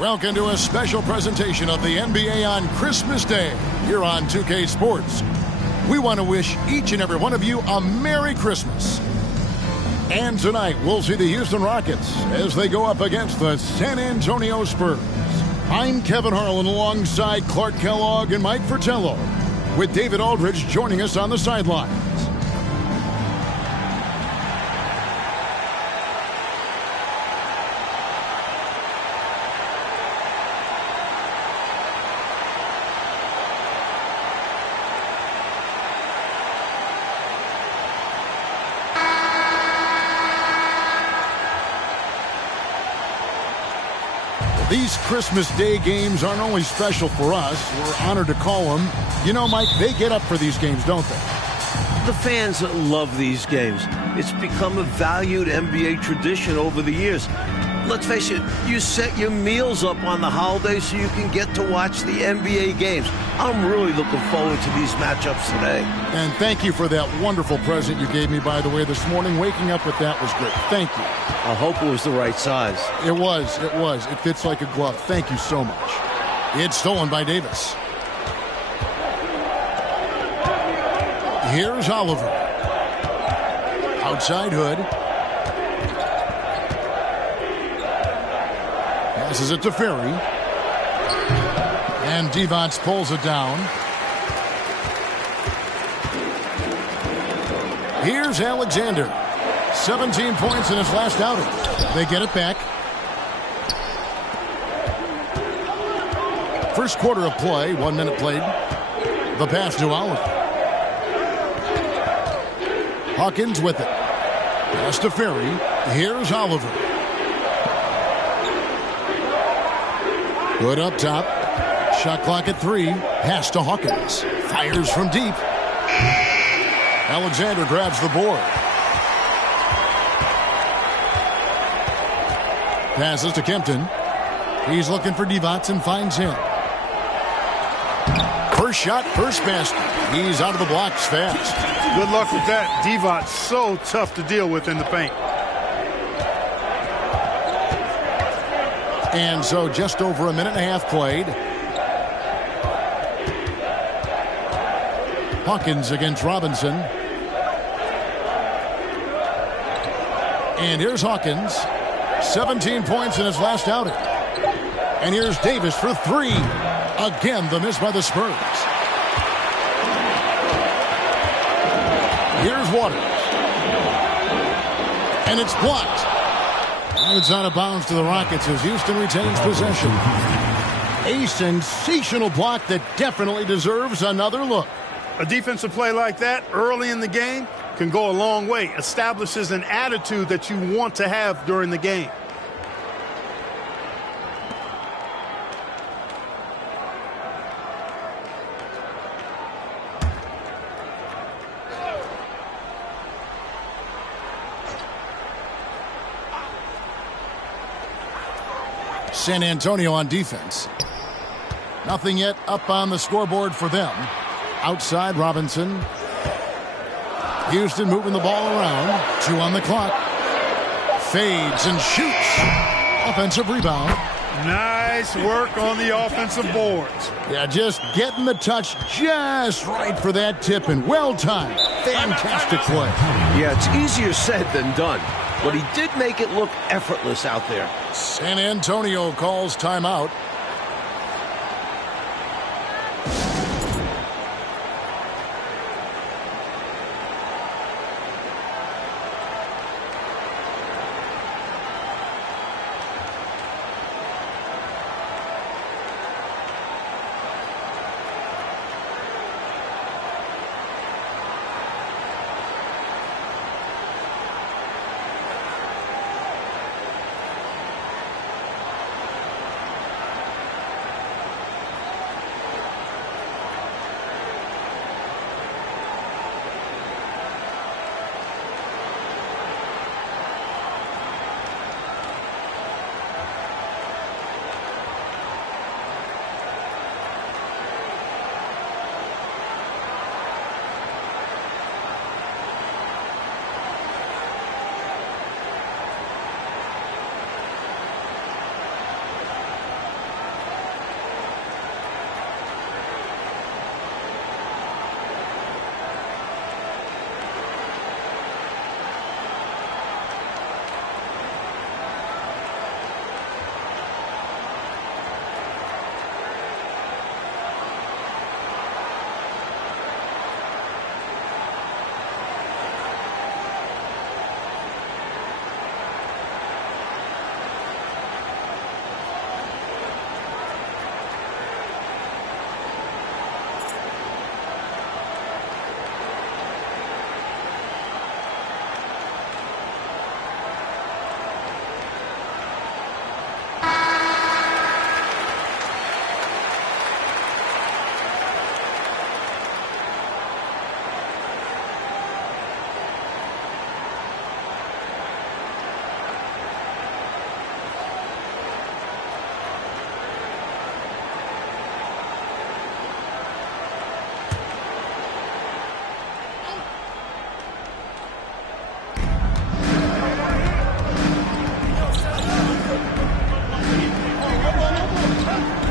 Welcome to a special presentation of the NBA on Christmas Day here on 2K Sports. We want to wish each and every one of you a Merry Christmas. And tonight we'll see the Houston Rockets as they go up against the San Antonio Spurs. I'm Kevin Harlan alongside Clark Kellogg and Mike Fratello, with David Aldridge joining us on the sidelines. These Christmas Day games aren't only special for us, we're honored to call them. You know, Mike, they get up for these games, don't they? The fans love these games. It's become a valued NBA tradition over the years. Let's face it, you set your meals up on the holidays so you can get to watch the NBA games. I'm really looking forward to these matchups today. And thank you for that wonderful present you gave me, by the way, this morning. Waking up with that was great. Thank you. I hope it was the right size. It was. It fits like a glove. Thank you so much. It's stolen by Davis. Here's Oliver. Outside Hood. Passes it to Ferry. And Divac pulls it down. Here's Alexander. 17 points in his last outing. They get it back. First quarter of play, 1 minute played. The pass to Oliver. Hawkins with it. Pass to Ferry. Here's Oliver. Good up top. Shot clock at 3. Pass to Hawkins. Fires from deep. Alexander grabs the board. Passes to Kempton. He's looking for Divac and finds him. First shot, first basket. He's out of the blocks fast. Good luck with that. Divac so tough to deal with in the paint. And so just over a minute and a half played. Hawkins against Robinson. And here's Hawkins. 17 points in his last outing. And here's Davis for 3. Again, the miss by the Spurs. Here's Waters. And it's blocked. And it's out of bounds to the Rockets as Houston retains possession. A sensational block that definitely deserves another look. A defensive play like that early in the game can go a long way. Establishes an attitude that you want to have during the game. San Antonio on defense. Nothing yet up on the scoreboard for them. Outside, Robinson. Houston moving the ball around. 2 on the clock. Fades and shoots. Offensive rebound. Nice work on the offensive boards. Yeah, just getting the touch just right for that tip, and well timed. Fantastic play. Yeah, it's easier said than done, but he did make it look effortless out there. San Antonio calls timeout.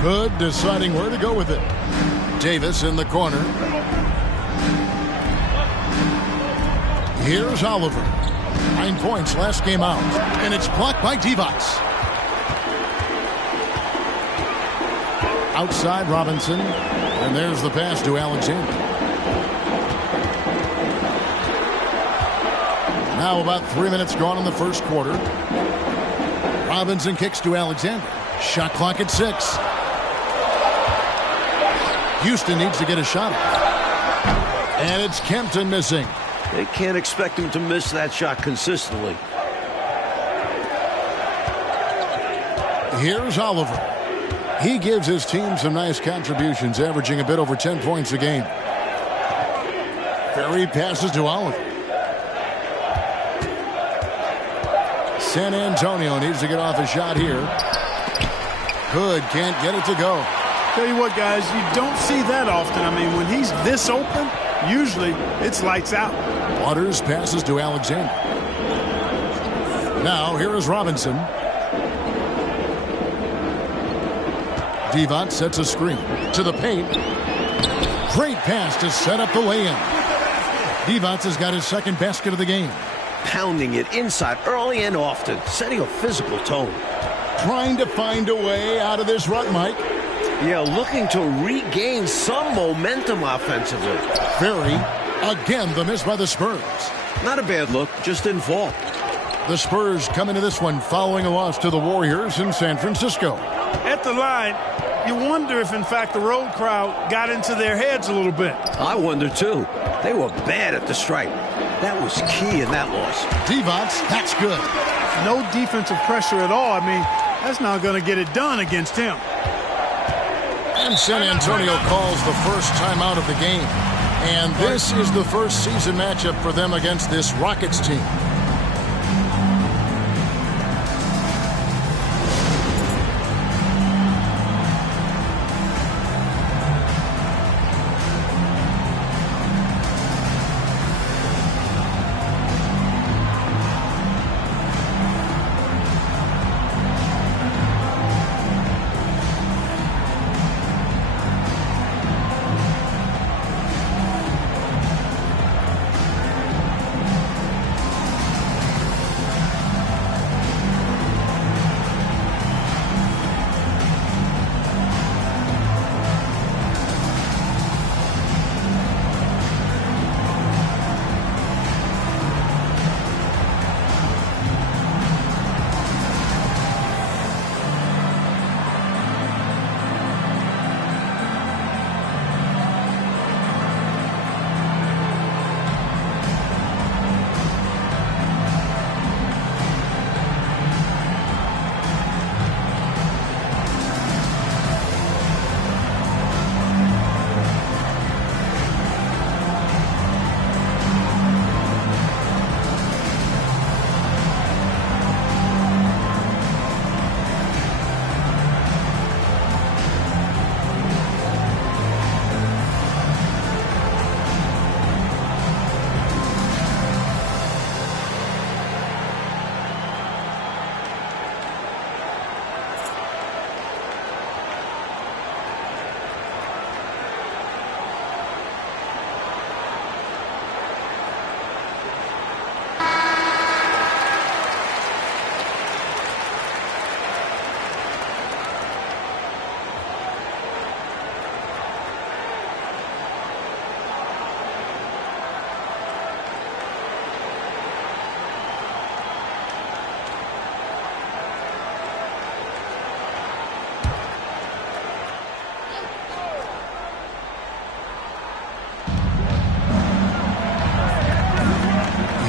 Hood deciding where to go with it. Davis in the corner. Here's Oliver. 9 points last game out. And it's blocked by Divac. Outside Robinson. And there's the pass to Alexander. Now about 3 minutes gone in the first quarter. Robinson kicks to Alexander. Shot clock at 6. Houston needs to get a shot. And it's Kempton missing. They can't expect him to miss that shot consistently. Here's Oliver. He gives his team some nice contributions, averaging a bit over 10 points a game. Ferry passes to Oliver. San Antonio needs to get off a shot here. Hood can't get it to go. Tell you what, guys, you don't see that often. I mean, when he's this open, usually it's lights out. Waters passes to Alexander. Now here is Robinson. Divac sets a screen to the paint. Great pass to set up the lay-in. Divac has got his second basket of the game. Pounding it inside early and often, setting a physical tone. Trying to find a way out of this rut, Mike. Yeah, looking to regain some momentum offensively. Ferry, again the miss by the Spurs. Not a bad look, just didn't fall. The Spurs come into this one following a loss to the Warriors in San Francisco. At the line, you wonder if, in fact, the road crowd got into their heads a little bit. I wonder, too. They were bad at the stripe. That was key in that loss. Divac, that's good. No defensive pressure at all. I mean, that's not going to get it done against him. And San Antonio calls the first timeout of the game. And this is the first season matchup for them against this Rockets team.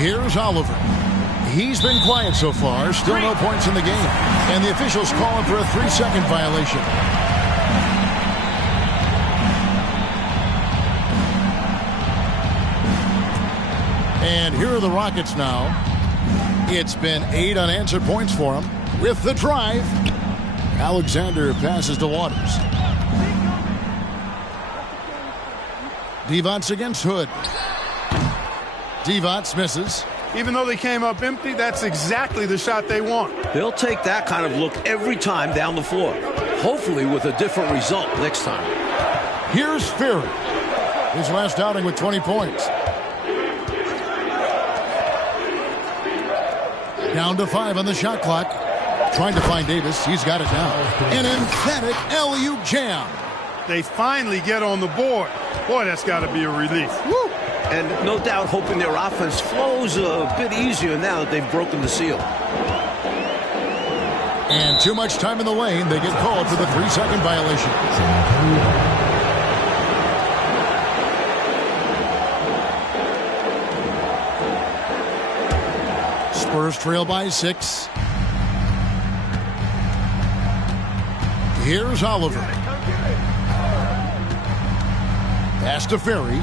Here's Oliver. He's been quiet so far. Still no points in the game. And the officials calling for a 3-second violation. And here are the Rockets now. It's been 8 unanswered points for them. With the drive, Alexander passes to Waters. Divac against Hood. Divac misses. Even though they came up empty, that's exactly the shot they want. They'll take that kind of look every time down the floor. hopefully with a different result next time. Here's Ferry. His last outing with 20 points. Down to 5 on the shot clock. Trying to find Davis. He's got it now. An emphatic alley-oop jam. They finally get on the board. Boy, that's got to be a relief. Woo! And no doubt hoping their offense flows a bit easier now that they've broken the seal. And too much time in the lane. They get called for the 3-second violation. Spurs trail by 6. Here's Oliver. Pass to Ferry.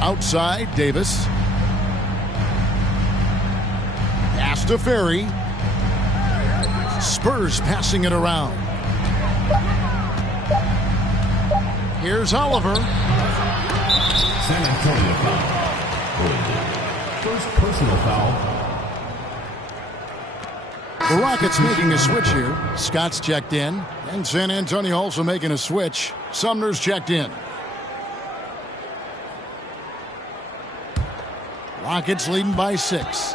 Outside, Davis. Pass to Ferry. Spurs passing it around. Here's Oliver. San Antonio foul. First personal foul. The Rockets making a switch here. Scott's checked in. And San Antonio also making a switch. Sumner's checked in. Rockets leading by 6.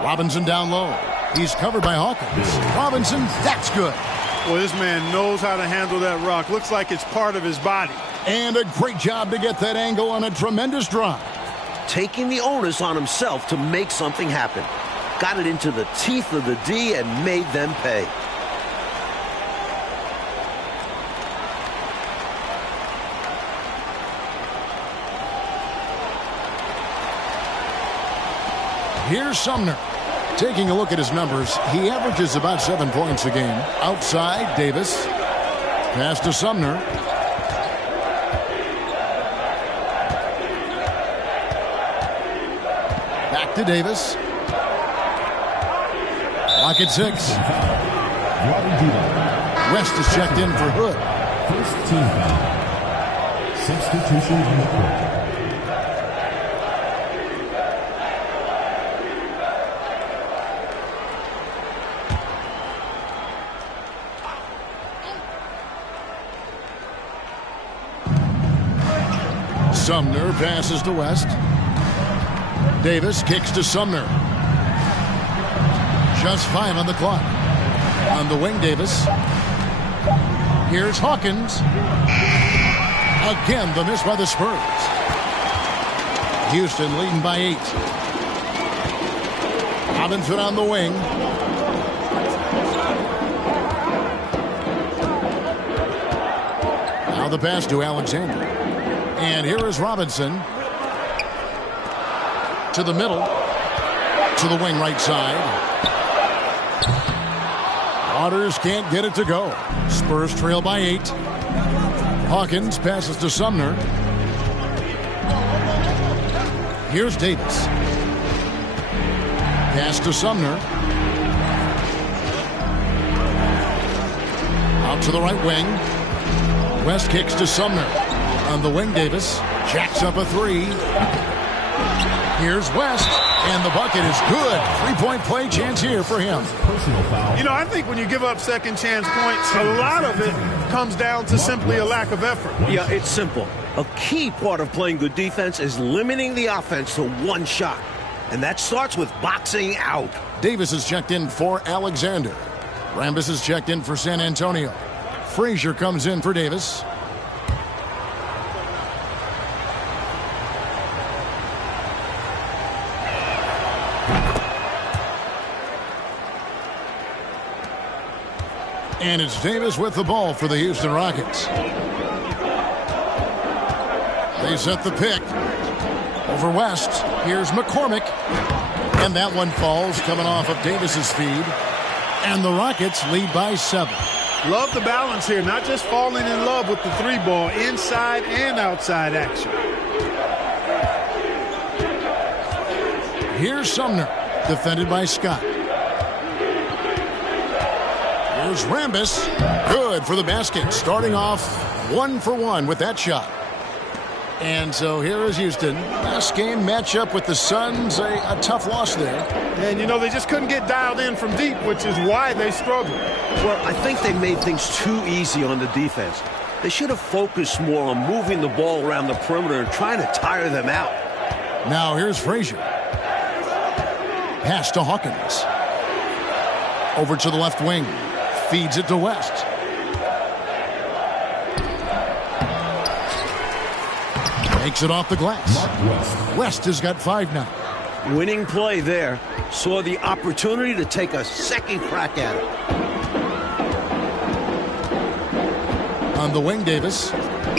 Robinson down low. He's covered by Hawkins. Robinson, that's good. Well, this man knows how to handle that rock. Looks like it's part of his body. And a great job to get that angle on a tremendous drive. Taking the onus on himself to make something happen. Got it into the teeth of the D and made them pay. Here's Sumner. Taking a look at his numbers, he averages about 7 points a game. Outside, Davis. Pass to Sumner. Back to Davis. Lock at 6. West is checked in for Hood. First team foul. Substitution on the court. Sumner passes to West. Davis kicks to Sumner. Just 5 on the clock. On the wing, Davis. Here's Hawkins. Again, the miss by the Spurs. Houston leading by 8. Robinson on the wing. Now the pass to Alexander. And here is Robinson. To the middle. To the wing right side. Waters can't get it to go. Spurs trail by 8. Hawkins passes to Sumner. Here's Davis. Pass to Sumner. Out to the right wing. West kicks to Sumner. On the wing, Davis jacks up a 3. Here's West, and the bucket is good. 3-point play chance here for him. You know, I think when you give up second chance points, a lot of it comes down to simply a lack of effort. Yeah, it's simple. A key part of playing good defense is limiting the offense to one shot. And that starts with boxing out. Davis is checked in for Alexander. Rambis is checked in for San Antonio. Frazier comes in for Davis. And it's Davis with the ball for the Houston Rockets. They set the pick. Over West. Here's McCormick. And that one falls, coming off of Davis's feed. And the Rockets lead by 7. Love the balance here. Not just falling in love with the 3-ball. Inside and outside action. Here's Sumner. Defended by Scott. Here's Rambis. Good for the basket. Starting off 1 for 1 with that shot. And so here is Houston. Last game matchup with the Suns, a tough loss there. And, you know, they just couldn't get dialed in from deep, which is why they struggled. Well, I think they made things too easy on the defense. They should have focused more on moving the ball around the perimeter and trying to tire them out. Now here's Frazier. Pass to Hawkins. Over to the left wing. Feeds it to West. Takes it off the glass. West has got 5 now. Winning play there. Saw the opportunity to take a second crack at it. On the wing, Davis.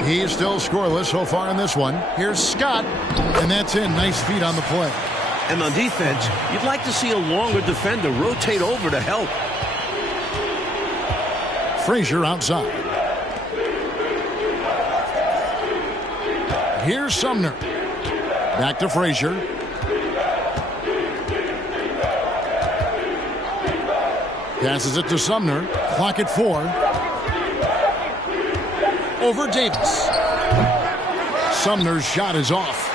He is still scoreless so far in this one. Here's Scott. And that's in. Nice feed on the play. And on defense, you'd like to see a longer defender rotate over to help. Frazier outside. Here's Sumner. Back to Frazier. Passes it to Sumner. Clock at 4. Over Davis. Sumner's shot is off.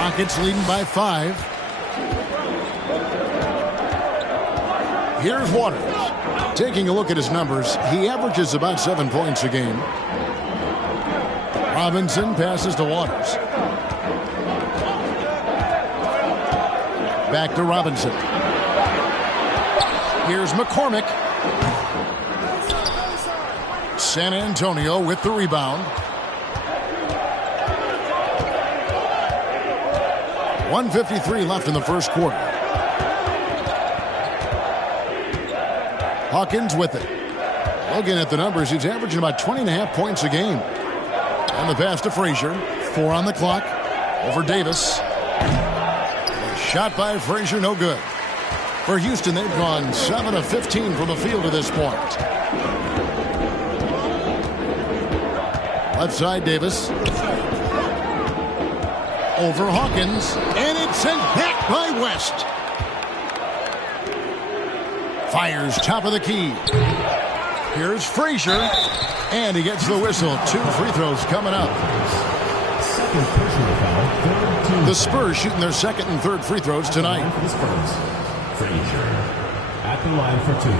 Rockets leading by 5. Here's Waters. Taking a look at his numbers, he averages about 7 points a game. Robinson passes to Waters. Back to Robinson. Here's McCormick. San Antonio with the rebound. 1:53 left in the first quarter. Hawkins with it. Looking at the numbers, he's averaging about 20.5 points a game. And the pass to Frazier. 4 on the clock. Over Davis. Shot by Frazier, no good. For Houston, they've gone 7 of 15 from the field to this point. Left side, Davis. Over Hawkins. And it's sent back by West. Fires top of the key. Here's Frazier. And he gets the whistle. 2 free throws coming up. Second personal foul. The Spurs shooting their second and third free throws tonight. For the Spurs. Frazier at the line for 2.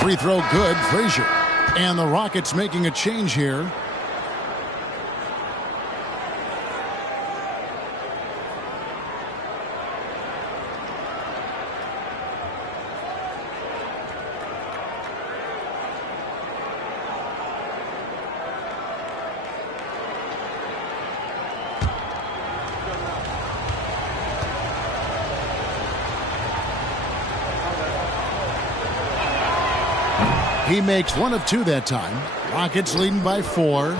Free throw good, Frazier. And the Rockets making a change here. He makes 1 of 2 that time. Rockets leading by 4.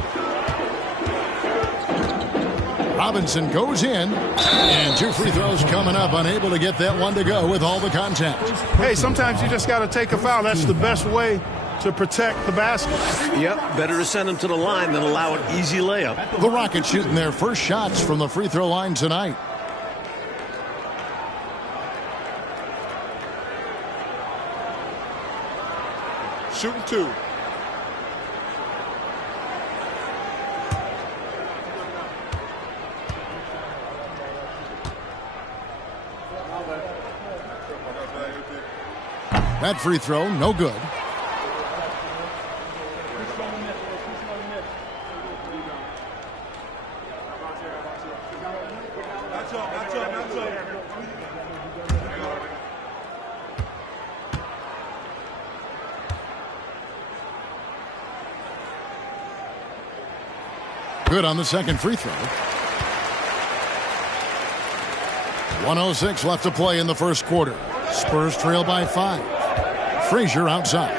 Robinson goes in. And 2 free throws coming up. Unable to get that one to go with all the contact. Hey, sometimes you just got to take a foul. That's the best way to protect the basket. Yep, better to send him to the line than allow an easy layup. The Rockets shooting their first shots from the free throw line tonight. Shooting 2. That free throw, no good. Good on the second free throw. 1:06 left to play in the first quarter. Spurs trail by 5. Frazier outside.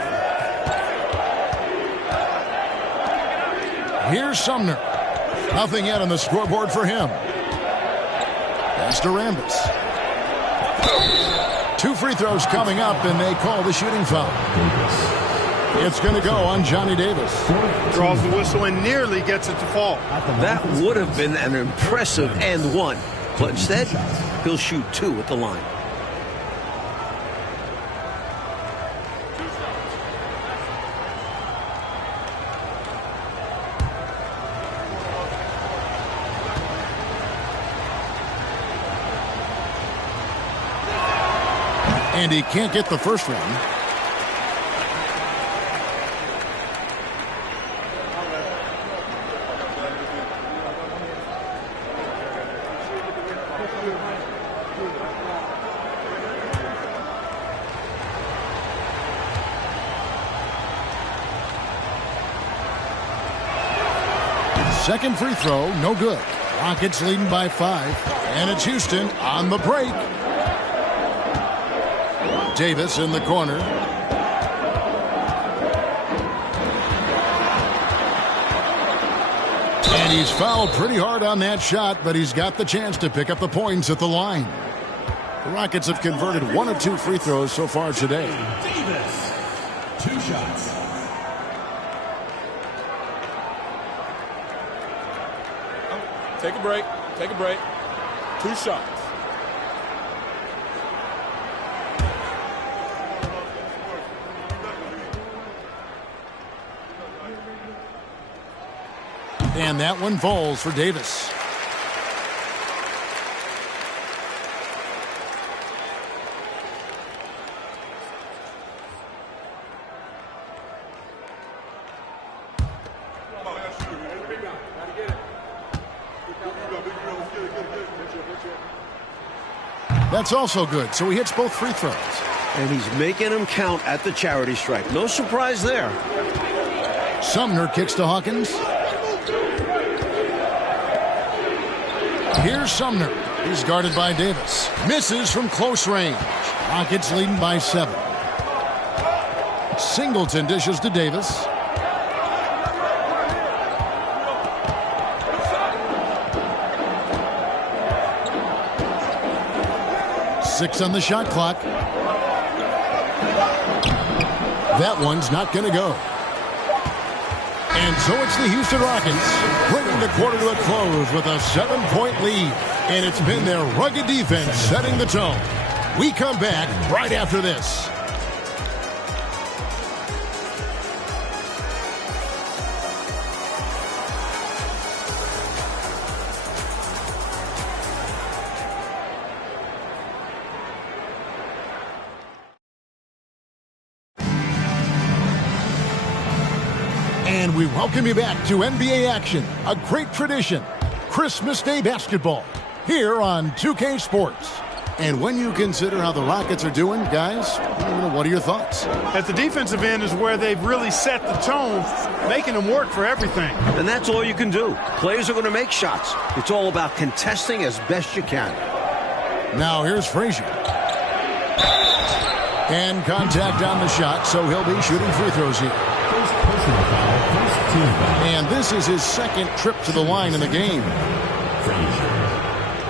Here's Sumner. Nothing yet on the scoreboard for him. Pass to Rambis. 2 free throws coming up, and they call the shooting foul. It's going to go on Johnny Davis. Draws the whistle and nearly gets it to fall. That would have been an impressive and one, but instead, he'll shoot 2 at the line. And he can't get the first one. Second free throw, no good. Rockets leading by 5. And it's Houston on the break. Davis in the corner. And he's fouled pretty hard on that shot, but he's got the chance to pick up the points at the line. The Rockets have converted 1 of 2 free throws so far today. Davis, 2 shots. Take a break. Take a break. 2 shots. And that one falls for Davis. That's also good, so he hits both free throws. And he's making them count at the charity stripe. No surprise there. Sumner kicks to Hawkins. Here's Sumner. He's guarded by Davis. Misses from close range. Rockets leading by 7. Singleton dishes to Davis. Six on the shot clock. That one's not going to go. And so it's the Houston Rockets bringing the quarter to a close with a 7-point lead. And it's been their rugged defense setting the tone. We come back right after this. And we welcome you back to NBA action, a great tradition, Christmas Day basketball, here on 2K Sports. And when you consider how the Rockets are doing, guys, what are your thoughts? At the defensive end is where they've really set the tone, making them work for everything. And that's all you can do. Players are going to make shots. It's all about contesting as best you can. Now here's Frazier. And contact on the shot, so he'll be shooting free throws here. First personal foul, first team foul. And this is his second trip to the line in the game. Frazier,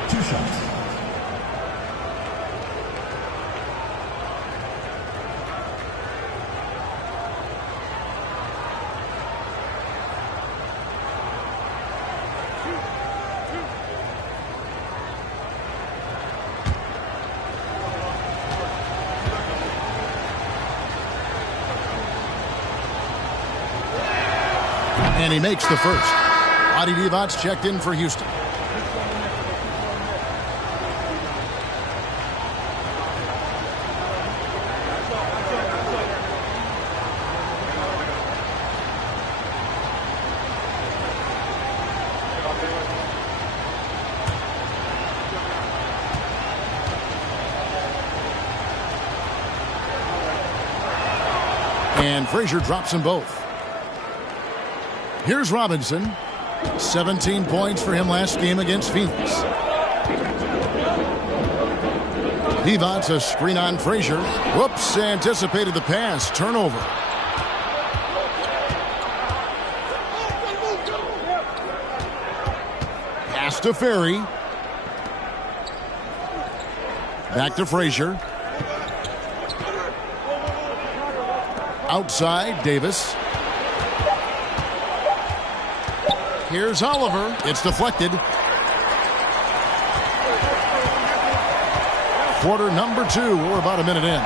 2 shots. And he makes the first. Adi Divac checked in for Houston. And Frazier drops them both. Here's Robinson. 17 points for him last game against Phoenix. Divac, a screen on Frazier. Whoops, anticipated the pass. Turnover. Pass to Ferry. Back to Frazier. Outside, Davis. Here's Oliver. It's deflected. Quarter number 2. We're about a minute in.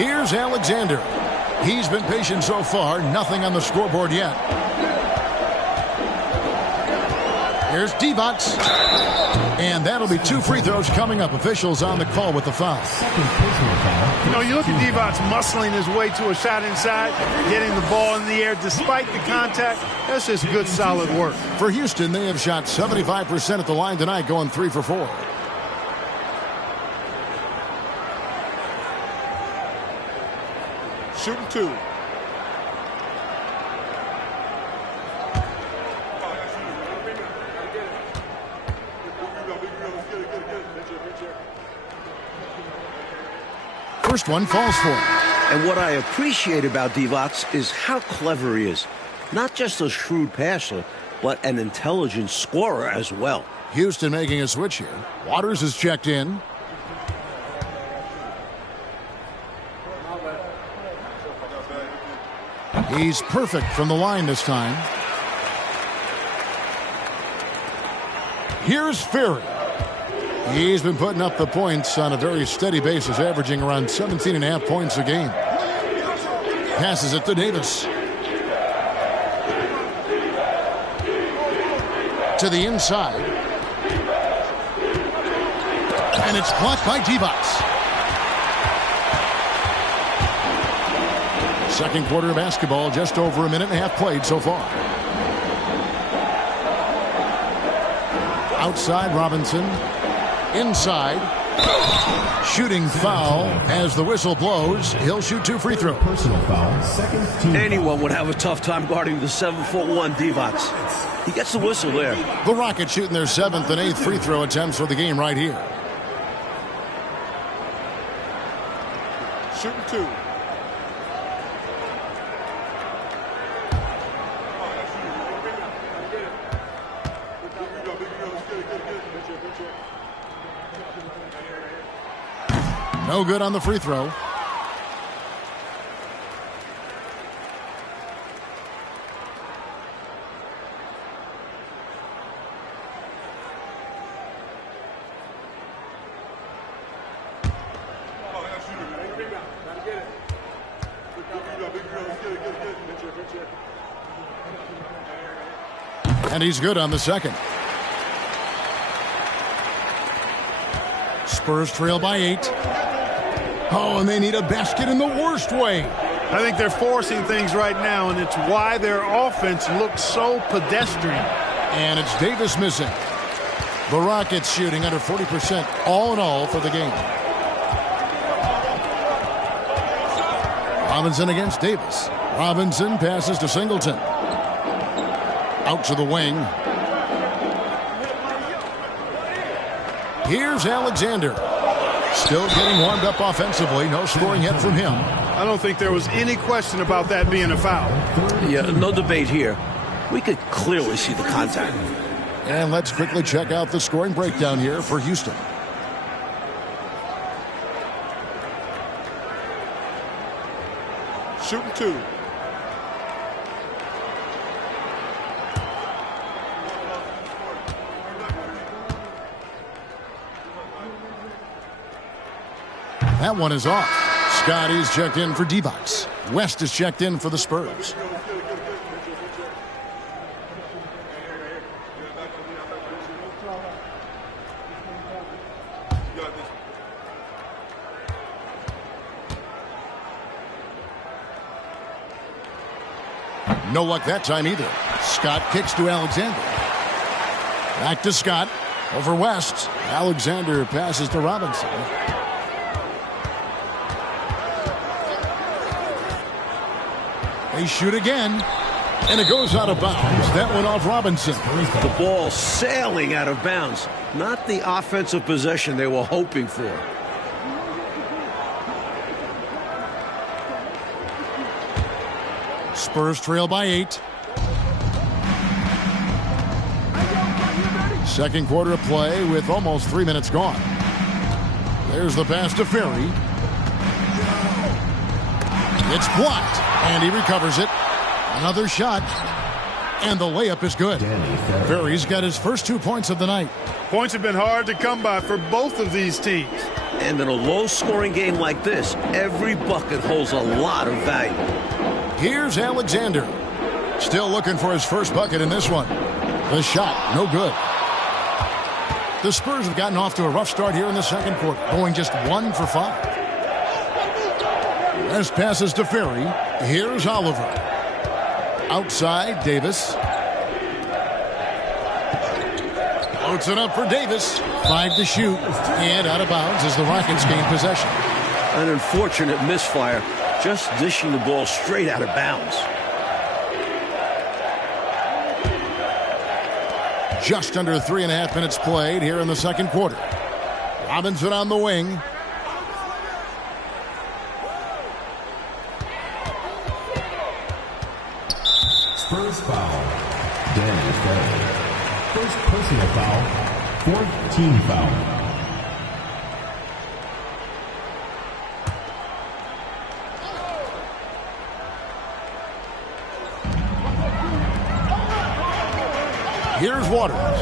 Here's Alexander. He's been patient so far. Nothing on the scoreboard yet. Here's Divac. And that'll be 2 free throws coming up. Officials on the call with the foul. You know, you look at Divac muscling his way to a shot inside, getting the ball in the air despite the contact. That's just good, solid work. For Houston, they have shot 75% at the line tonight, going 3 for 4. Shooting 2. First one falls for him. And what I appreciate about Divac is how clever he is. Not just a shrewd passer, but an intelligent scorer as well. Houston making a switch here. Waters is checked in. He's perfect from the line this time. Here's Ferry. He's been putting up the points on a very steady basis, averaging around 17.5 points a game. Passes it to Davis. To the inside. And it's blocked by Divac. Second quarter of basketball, just over a minute and a half played so far. Outside, Robinson. Inside. Shooting foul as the whistle blows. He'll shoot 2 free throws. Personal foul, second team. Anyone would have a tough time guarding the 7'1" Divac. He gets the whistle there. The Rockets shooting their 7th and 8th free throw attempts for the game right here. Shooting 2. No good on the free throw. And he's good on the second. Spurs trail by 8. Oh, and they need a basket in the worst way. I think they're forcing things right now, and it's why their offense looks so pedestrian. And it's Davis missing. The Rockets shooting under 40% all in all for the game. Robinson against Davis. Robinson passes to Singleton. Out to the wing. Here's Alexander. Still getting warmed up offensively. No scoring yet from him. I don't think there was any question about that being a foul. Yeah, no debate here. We could clearly see the contact. And let's quickly check out the scoring breakdown here for Houston. Shooting 2. That one is off. Scotty's checked in for Divac. West is checked in for the Spurs. No luck that time either. Scott kicks to Alexander. Back to Scott. Over West. Alexander passes to Robinson. They shoot again. And it goes out of bounds. That one off Robinson. The ball sailing out of bounds. Not the offensive possession they were hoping for. Spurs trail by 8. Second quarter of play with almost 3 minutes gone. There's the pass to Ferry. It's blocked, and he recovers it. Another shot, and the layup is good. Ferry's got his first 2 points of the night. Points have been hard to come by for both of these teams. And in a low-scoring game like this, every bucket holds a lot of value. Here's Alexander. Still looking for his first bucket in this one. The shot, no good. The Spurs have gotten off to a rough start here in the second quarter, going just 1 for 5. West passes to Ferry. Here's Oliver. Outside, Davis. Floats it up for Davis. 5 to shoot. And out of bounds as the Rockets gain possession. An unfortunate misfire, just dishing the ball straight out of bounds. Just under 3.5 minutes played here in the second quarter. Robinson on the wing. Spurs foul. Danny Ferry. First personal foul. Fourth team foul. Here's Waters.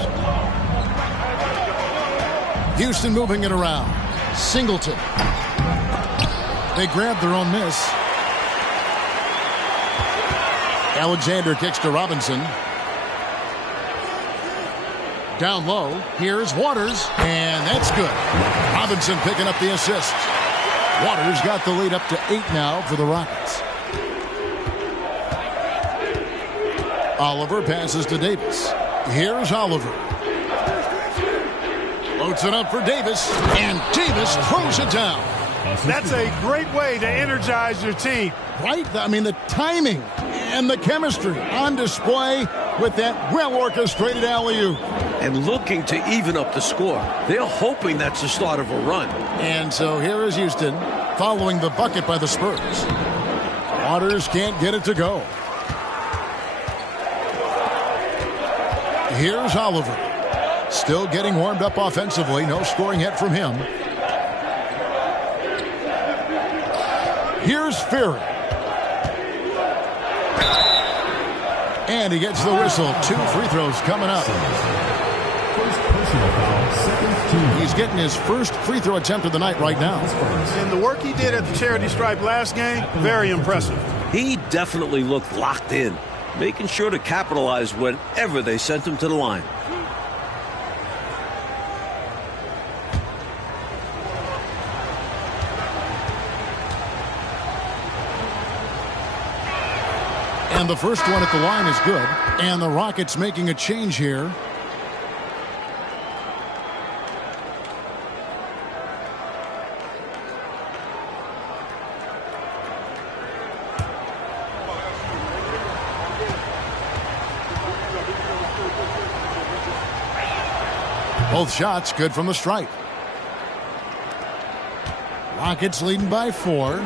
Houston moving it around. Singleton. They grab their own miss. Alexander kicks to Robinson. Down low. Here's Waters. And that's good. Robinson picking up the assist. Waters got the lead up to 8 now for the Rockets. Oliver passes to Davis. Here's Oliver. Loads it up for Davis. And Davis throws it down. That's a great way to energize your team. Right? I mean, the timing and the chemistry on display with that well-orchestrated alley-oop. And looking to even up the score. They're hoping that's the start of a run. And so here is Houston following the bucket by the Spurs. Waters can't get it to go. Here's Oliver. Still getting warmed up offensively. No scoring yet from him. Here's Ferry. And he gets the whistle. 2 free throws coming up. First personal foul. Second team. He's getting his first free throw attempt of the night right now. And the work he did at the charity stripe last game, very impressive. He definitely looked locked in, making sure to capitalize whenever they sent him to the line. And the first one at the line is good. And the Rockets making a change here. Both shots good from the stripe. Rockets leading by 4.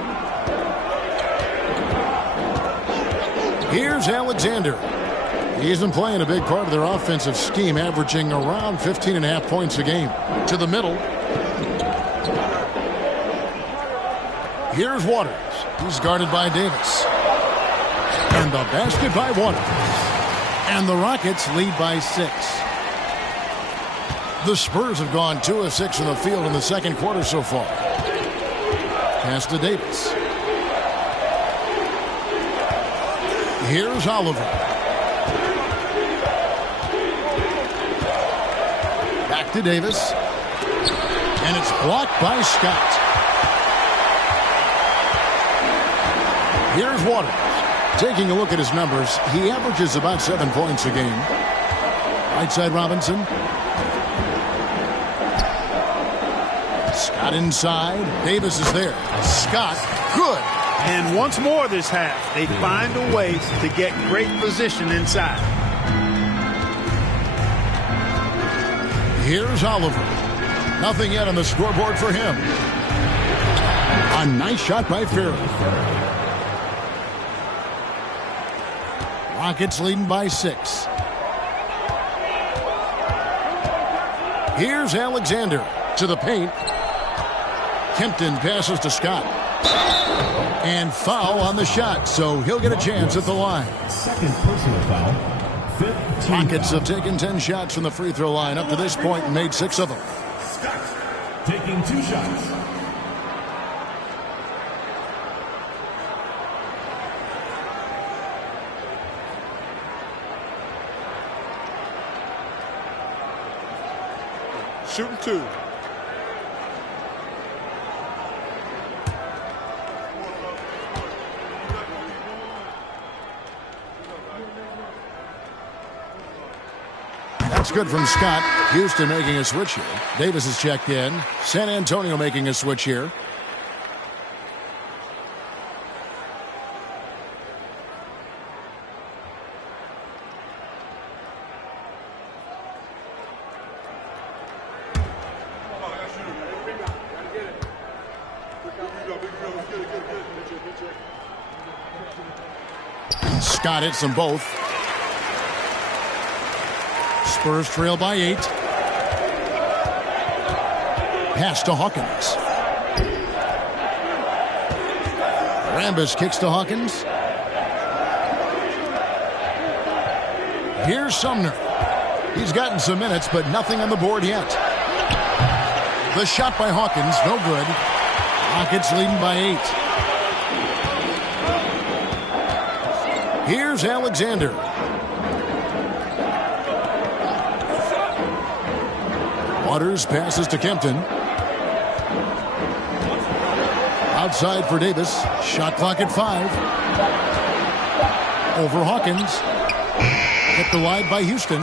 Here's Alexander. He's been playing a big part of their offensive scheme, averaging around 15.5 points a game. To the middle. Here's Waters. He's guarded by Davis. And the basket by Waters. And the Rockets lead by 6. The Spurs have gone 2 of 6 from the field in the second quarter so far. Pass to Davis. Here's Oliver. Back to Davis. And it's blocked by Scott. Here's Waters. Taking a look at his numbers, he averages about 7 points a game. Right side Robinson. Scott inside. Davis is there. Scott, good. And once more this half, they find a way to get great position inside. Here's Oliver. Nothing yet on the scoreboard for him. A nice shot by Ferry. Rockets leading by 6. Here's Alexander to the paint. Kempton passes to Scott. And foul on the shot, so he'll get a chance at the line. Second personal foul. Fifth team Rockets foul. have taken 10 shots from the free throw line up to this point and made 6 of them. Taking 2 shots. Shooting 2. That's good from Scott. Houston making a switch here. Davis is checked in. San Antonio making a switch here. Scott hits them both. Spurs trail by 8. Pass to Hawkins. Rambis kicks to Hawkins. Here's Sumner. He's gotten some minutes, but nothing on the board yet. The shot by Hawkins, no good. Rockets leading by 8. Here's Alexander. Waters passes to Kempton. Outside for Davis. Shot clock at 5. Over Hawkins. Hit the wide by Houston.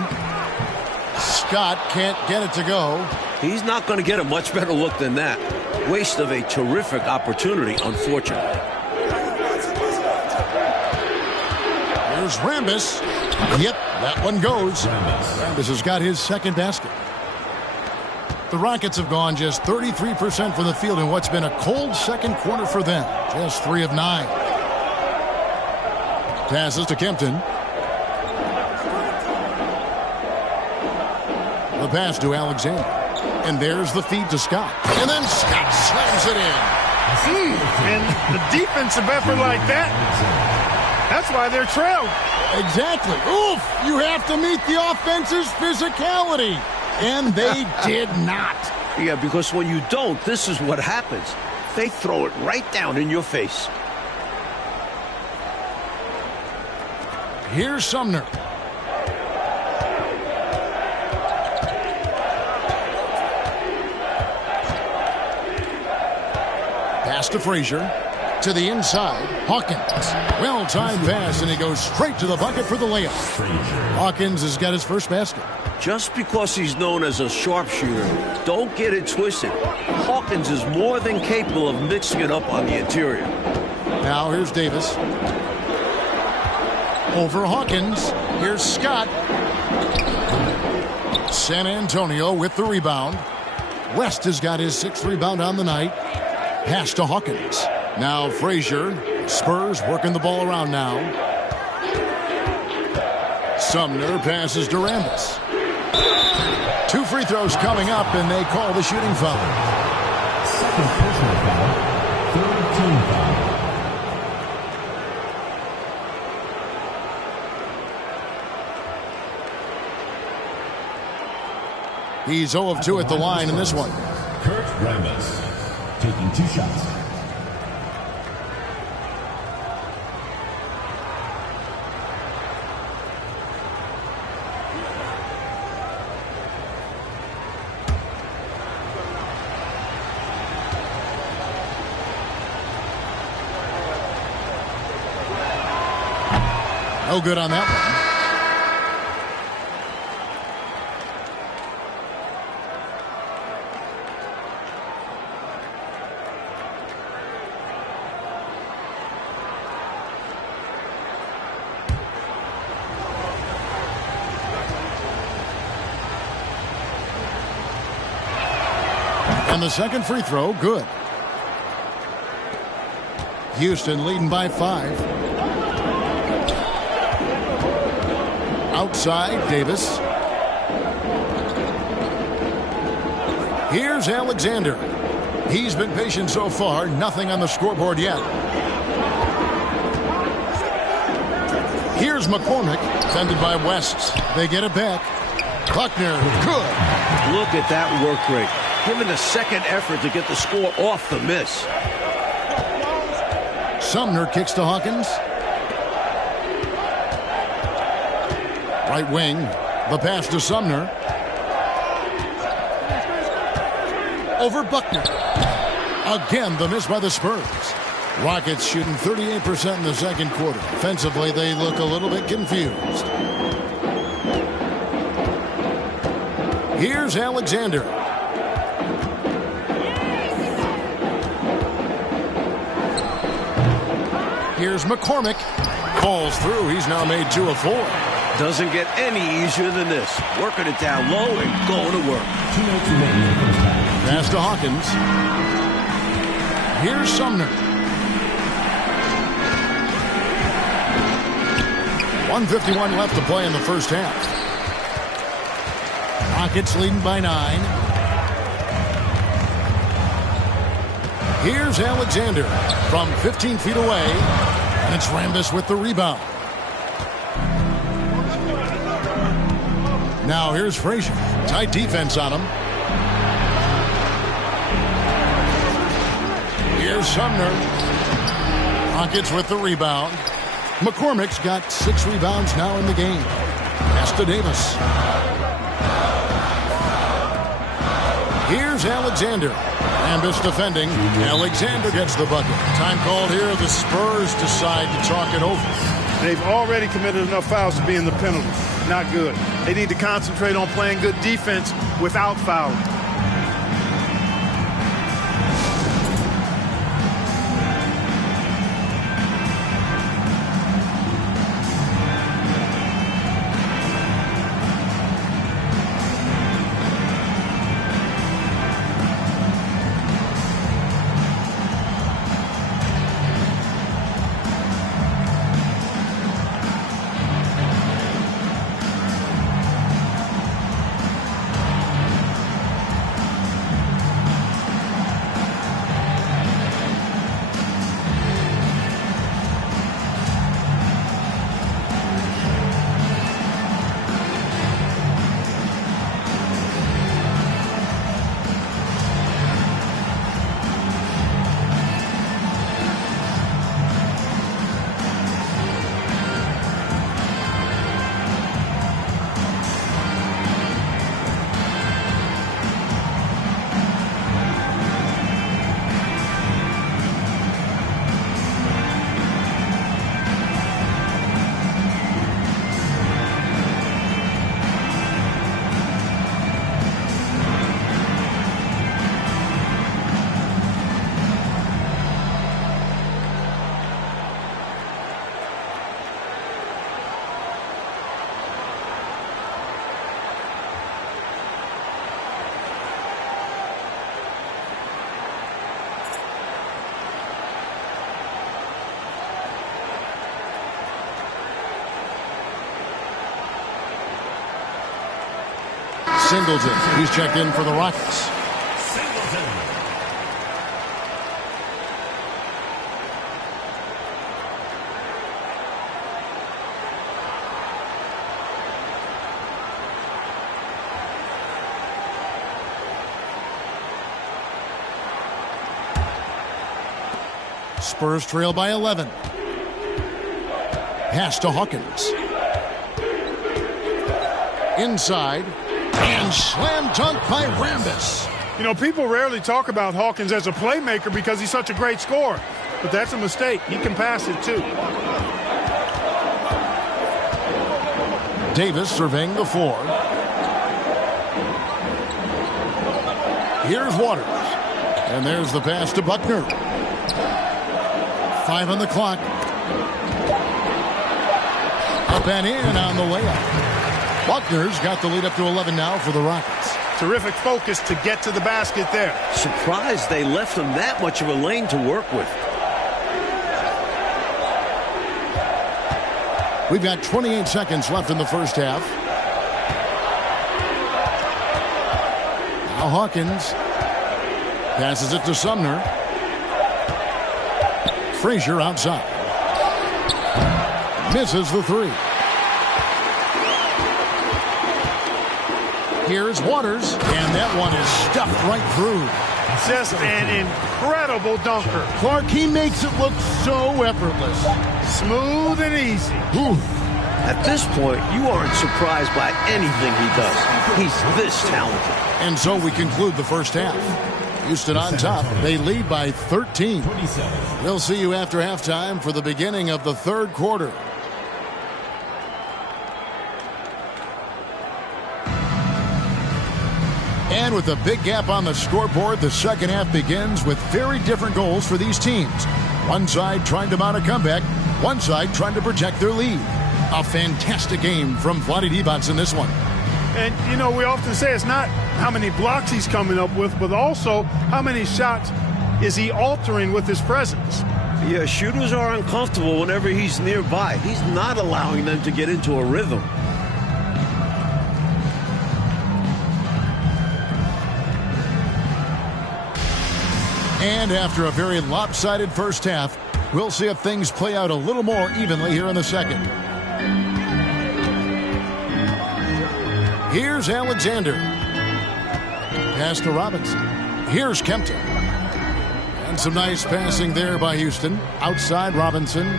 Scott can't get it to go. He's not going to get a much better look than that. Waste of a terrific opportunity, unfortunately. Here's Rambis. Yep, that one goes. Rambis has got his second basket. The Rockets have gone just 33% from the field in what's been a cold second quarter for them. Just 3 of 9. Passes to Kempton. The pass to Alexander. And there's the feed to Scott. And then Scott slams it in. And the defensive effort like that, that's why they're trailed. Exactly. Oof! You have to meet the offense's physicality. And they did not. Yeah, because when you don't, this is what happens. They throw it right down in your face. Here's Sumner. Pass to Frazier. To the inside. Hawkins. Well-timed pass, and he goes straight to the bucket for the layup. Hawkins has got his first basket. Just because he's known as a sharpshooter, don't get it twisted. Hawkins is more than capable of mixing it up on the interior. Now here's Davis. Over Hawkins. Here's Scott. San Antonio with the rebound. West has got his 6th rebound on the night. Pass to Hawkins. Now Frazier. Spurs working the ball around now. Sumner passes to Rambis. 2 free throws coming up, and they call the shooting foul. Second personal foul. Third team foul. He's 0 of 2 at the line in this one. Kurt Rambis taking 2 shots. No good on that one. And the second free throw, good. Houston leading by 5. Outside, Davis. Here's Alexander. He's been patient so far. Nothing on the scoreboard yet. Here's McCormick, defended by West. They get it back. Buckner, good. Look at that work rate. Given the second effort to get the score off the miss. Sumner kicks to Hawkins. Right wing. The pass to Sumner. Over Buckner. Again, the miss by the Spurs. Rockets shooting 38% in the second quarter. Offensively, they look a little bit confused. Here's Alexander. Here's McCormick. Falls through. He's now made 2 of 4. Doesn't get any easier than this. Working it down low and going to work. Pass to Hawkins. Here's Sumner. 1:51 left to play in the first half. Rockets leading by 9. Here's Alexander from 15 feet away. And it's Rambis with the rebound. Now here's Frazier. Tight defense on him. Here's Sumner. Rockets with the rebound. McCormick's got 6 rebounds now in the game. Pass to Davis. Here's Alexander. Rambis defending. Alexander gets the bucket. Time called here. The Spurs decide to talk it over. They've already committed enough fouls to be in the penalty. Not good. They need to concentrate on playing good defense without fouling. Singleton. He's checked in for the Rockets. Spurs trail by 11. Pass to Hawkins. Inside. And slam dunk by Rambis. You know, people rarely talk about Hawkins as a playmaker because he's such a great scorer. But that's a mistake. He can pass it, too. Davis surveying the floor. Here's Waters. And there's the pass to Buckner. 5 on the clock. Up and in on the layup. Buckner's got the lead up to 11 now for the Rockets. Terrific focus to get to the basket there. Surprised they left him that much of a lane to work with. We've got 28 seconds left in the first half. Now Hawkins. Passes it to Sumner. Frazier outside. Misses the three. Here's Waters, and that one is stuffed right through. Just an incredible dunker. Clark, he makes it look so effortless. Smooth and easy. Ooh. At this point, you aren't surprised by anything he does. He's this talented. And so we conclude the first half. Houston on top. They lead by 13. We'll see you after halftime for the beginning of the third quarter. And with a big gap on the scoreboard, the second half begins with very different goals for these teams. One side trying to mount a comeback, one side trying to protect their lead. A fantastic game from Vlade Divac in this one. And, you know, we often say it's not how many blocks he's coming up with, but also how many shots is he altering with his presence. Yeah, shooters are uncomfortable whenever he's nearby. He's not allowing them to get into a rhythm. And after a very lopsided first half, we'll see if things play out a little more evenly here in the second. Here's Alexander. Pass to Robinson. Here's Kempton. And some nice passing there by Houston. Outside Robinson.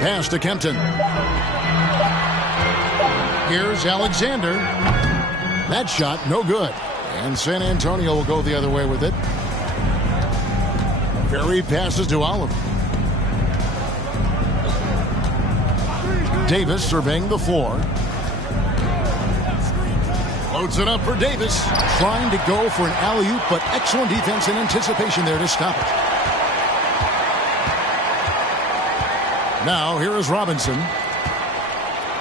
Pass to Kempton. Here's Alexander. That shot, no good. And San Antonio will go the other way with it. Ferry passes to Oliver. Davis surveying the floor. Loads it up for Davis. Trying to go for an alley-oop, but excellent defense and anticipation there to stop it. Now, here is Robinson.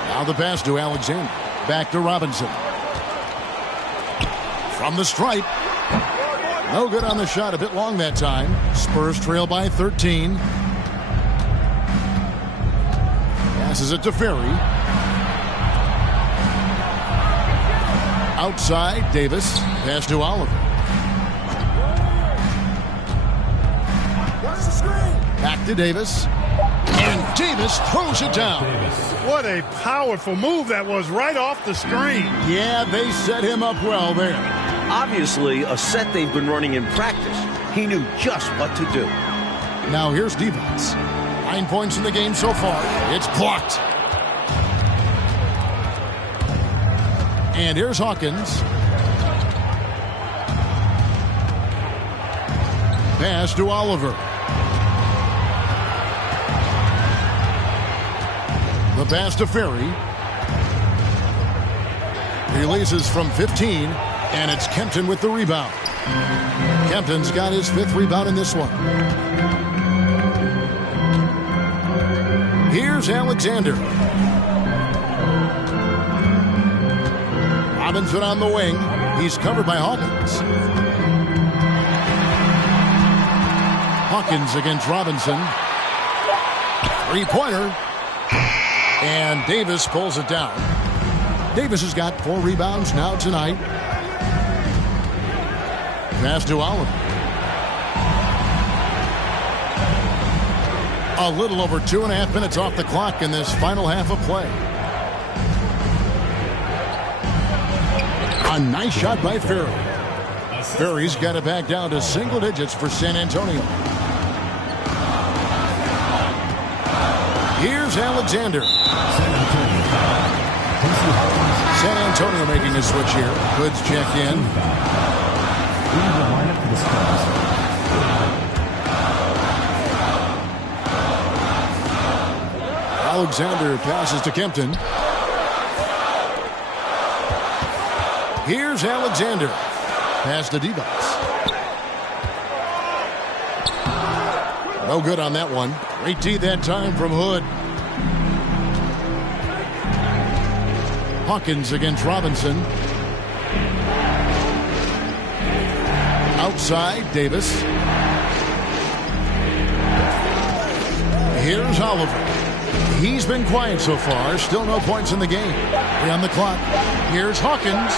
Now the pass to Alexander. Back to Robinson. From the stripe. No good on the shot. A bit long that time. Spurs trail by 13. Passes it to Ferry. Outside, Davis. Pass to Oliver. Back to Davis. And Davis throws it down. What a powerful move that was right off the screen. Yeah, they set him up well there. Obviously, a set they've been running in practice. He knew just what to do. Now here's Divac. 9 points in the game so far. It's blocked. And here's Hawkins. Pass to Oliver. The pass to Ferry. Releases from 15, and it's Kempton with the rebound. Kempton's got his 5th rebound in this one. Here's Alexander. Robinson on the wing. He's covered by Hawkins. Hawkins against Robinson. Three-pointer. And Davis pulls it down. Davis has got 4 rebounds now tonight. Pass to Oliver. A little over 2.5 minutes off the clock in this final half of play. A nice shot by Ferry. Ferry's got it back down to single digits for San Antonio. Here's Alexander. San Antonio making a switch here. Goods check in. Alexander passes to Kempton. Here's Alexander. Pass to Divac. No good on that one. Great D that time from Hood. Hawkins against Robinson. Outside, Davis. Here's Oliver. He's been quiet so far. Still no points in the game. 3 on the clock. Here's Hawkins.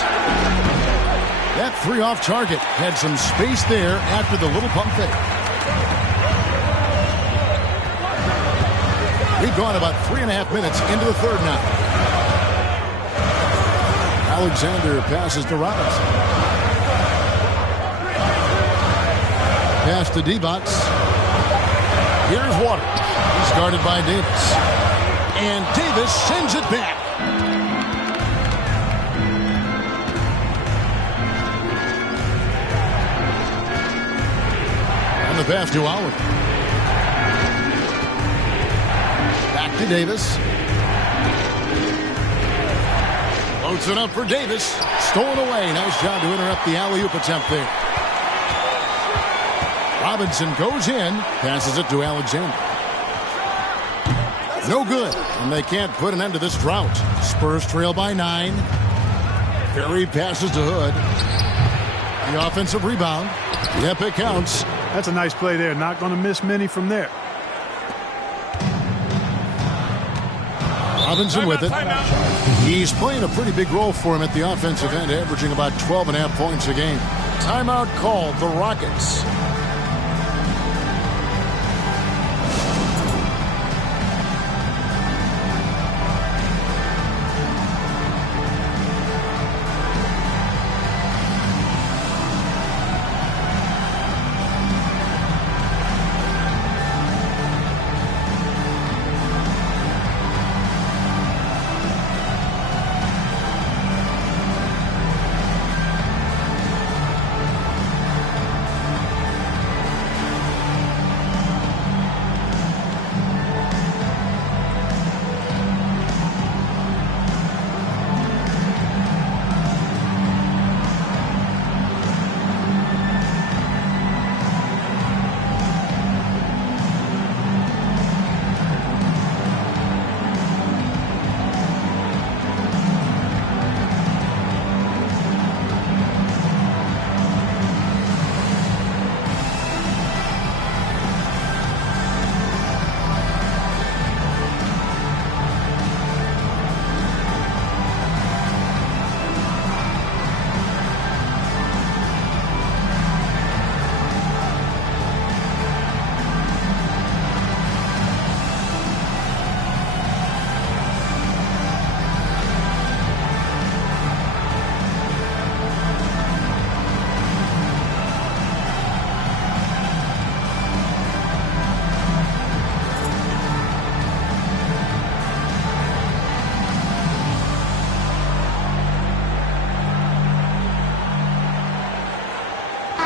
That three off target had some space there after the little pump fake. We've gone about 3.5 minutes into the third now. Alexander passes to Robinson. Pass to D-Box. Here's Waters. He's guarded by Davis. And Davis sends it back. And the pass to Oliver. Back to Davis. Loads it up for Davis. Stolen away. Nice job to interrupt the alley-oop attempt there. Robinson goes in. Passes it to Alexander. No good. And they can't put an end to this drought. Spurs trail by 9. Ferry passes to Hood. The offensive rebound. Yep, it counts. That's a nice play there. Not going to miss many from there. Robinson with it. He's playing a pretty big role for him at the offensive end, averaging about 12.5 points a game. Timeout called, the Rockets.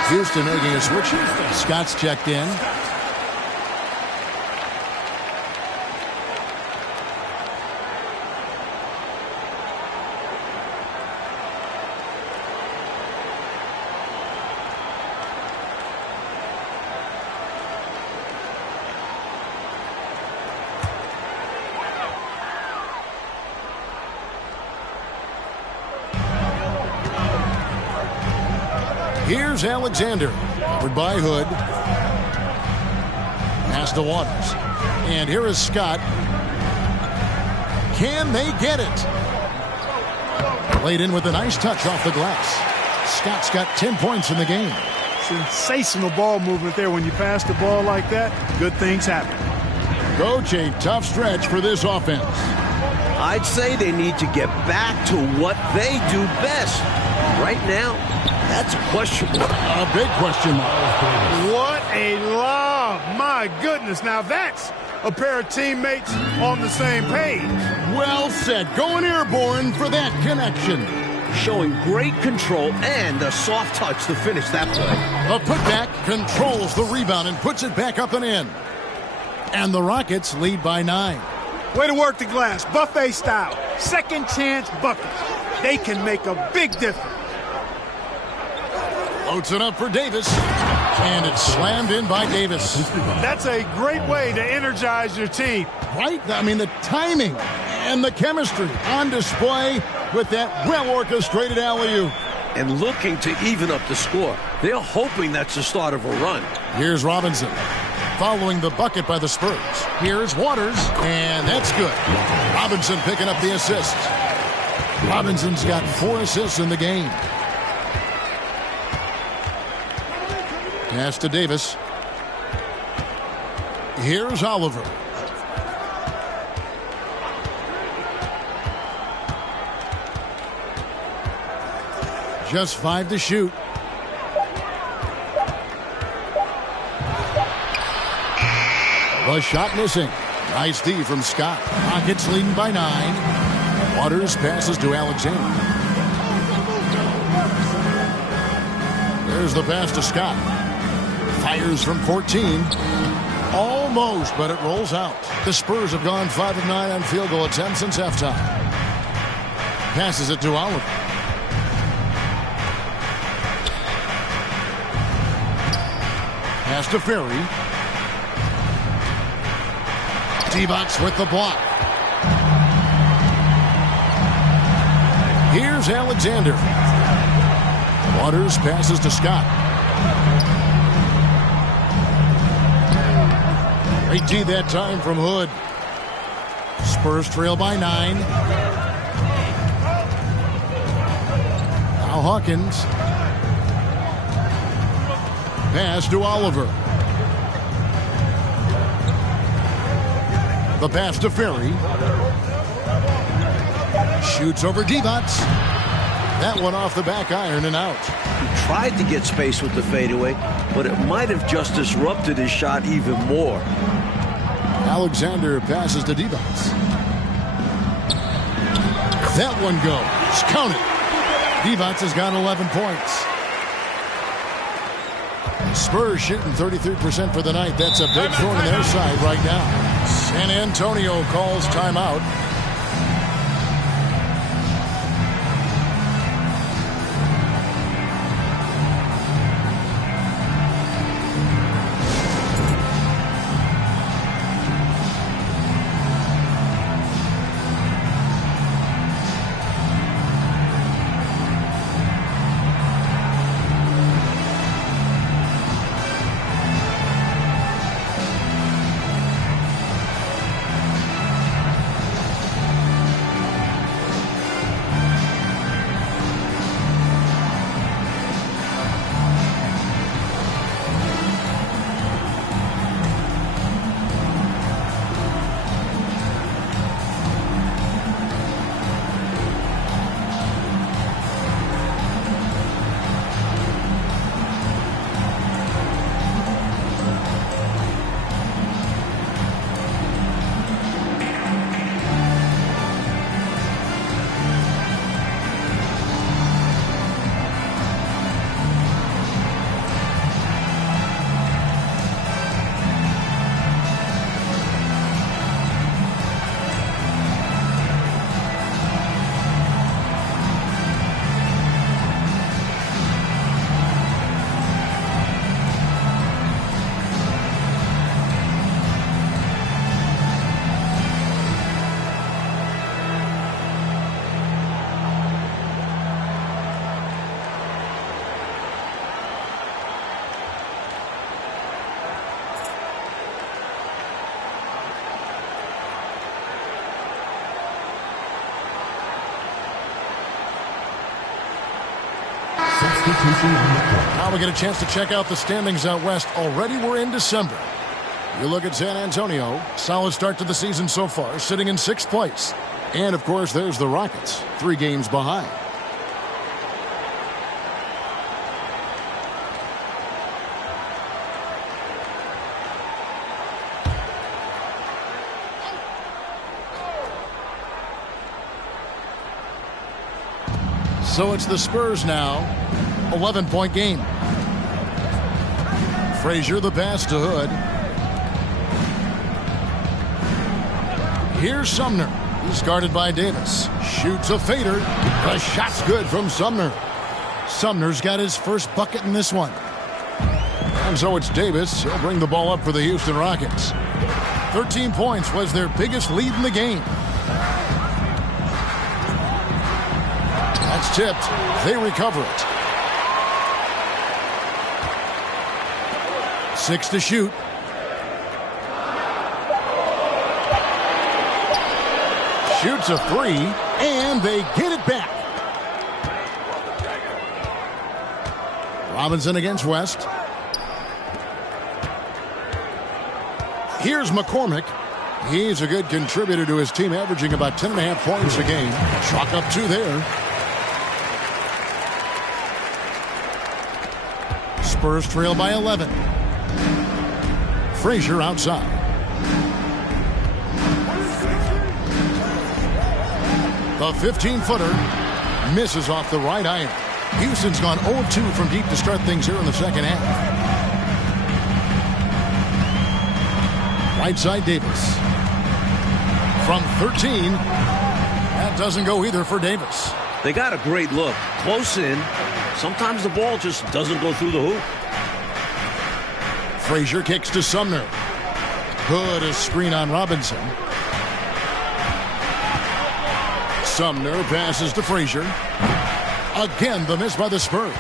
Houston making a switch. Scott's checked in. Here's Alexander, covered by Hood. Pass to Waters. And here is Scott. Can they get it? Laid in with a nice touch off the glass. Scott's got 10 points in the game. Sensational ball movement there. When you pass the ball like that, good things happen. Coach, a tough stretch for this offense. I'd say they need to get back to what they do best. Right now, that's questionable. A big question mark. What a lob. My goodness. Now that's a pair of teammates on the same page. Well said. Going airborne for that connection. Showing great control and a soft touch to finish that play. The putback controls the rebound and puts it back up and in. And the Rockets lead by 9. Way to work the glass. Buffet style. Second chance buckets. They can make a big difference. Loads it up for Davis. And it's slammed in by Davis. That's a great way to energize your team. Right? I mean, the timing and the chemistry on display with that well-orchestrated alley-oop. And looking to even up the score. They're hoping that's the start of a run. Here's Robinson. Following the bucket by the Spurs. Here's Waters. And that's good. Robinson picking up the assist. Robinson's got 4 assists in the game. Pass to Davis. Here's Oliver. Just 5 to shoot. The shot missing. Nice D from Scott. Rockets leading by 9. Waters passes to Alexander. There's the pass to Scott. Fires from 14. Almost, but it rolls out. The Spurs have gone 5 of 9 on field goal attempts since halftime. Passes it to Oliver. Pass to Ferry. Divac with the block. Here's Alexander. Waters passes to Scott. Great D that time from Hood. Spurs trail by 9. Now Hawkins. Pass to Oliver. The pass to Ferry. Shoots over Divac. That one off the back iron and out. He tried to get space with the fadeaway, but it might have just disrupted his shot even more. Alexander passes to Divac. That one goes. Count it. Divac has got 11 points. Spurs shooting 33% for the night. That's a big thorn in their side right now. San Antonio calls timeout. Now we get a chance to check out the standings out west. Already we're in December. You look at San Antonio, solid start to the season so far, sitting in 6th place. And, of course, there's the Rockets, 3 games behind. So it's the Spurs now. 11-point game. Frazier the pass to Hood. Here's Sumner. He's guarded by Davis. Shoots a fader. The shot's good from Sumner. Sumner's got his first bucket in this one. And so it's Davis. He'll bring the ball up for the Houston Rockets. 13 points was their biggest lead in the game. That's tipped. They recover it. 6 to shoot. Shoots a 3, and they get it back. Robinson against West. Here's McCormick. He's a good contributor to his team, averaging about 10.5 points a game. Chalk up 2 there. Spurs trail by 11. Frazier outside. The 15-footer misses off the right iron. Houston's gone 0-2 from deep to start things here in the second half. Right side Davis. From 13. That doesn't go either for Davis. They got a great look. Close in. Sometimes the ball just doesn't go through the hoop. Frazier kicks to Sumner. Good a screen on Robinson. Sumner passes to Frazier. Again, the miss by the Spurs.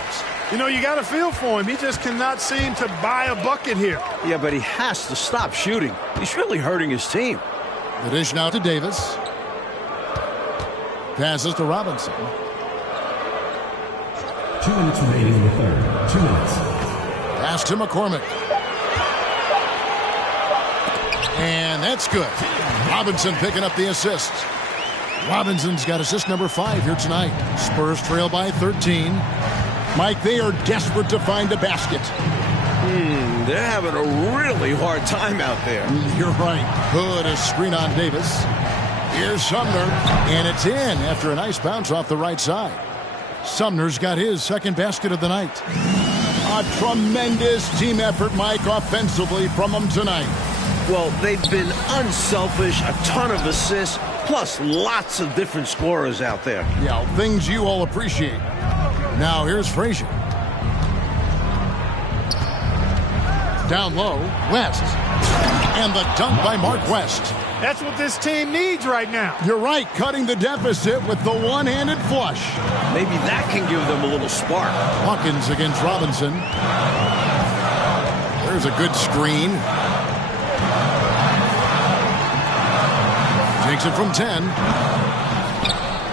You know, you got a feel for him. He just cannot seem to buy a bucket here. Yeah, but he has to stop shooting. He's really hurting his team. The dish now to Davis. Passes to Robinson. 2 minutes remaining in the third. 2 minutes. Pass to McCormick. And that's good. Robinson picking up the assist. Robinson's got assist number 5 here tonight. Spurs trail by 13. Mike, they are desperate to find a basket. They're having a really hard time out there. You're right. Good a screen on Davis. Here's Sumner, and it's in after a nice bounce off the right side. Sumner's got his second basket of the night. A tremendous team effort, Mike, offensively from them tonight. Well, they've been unselfish, a ton of assists, plus lots of different scorers out there. Yeah, things you all appreciate. Now here's Frazier. Down low, West. And the dunk by Mark West. That's what this team needs right now. You're right, cutting the deficit with the one-handed flush. Maybe that can give them a little spark. Hawkins against Robinson. There's a good screen. Takes it from 10.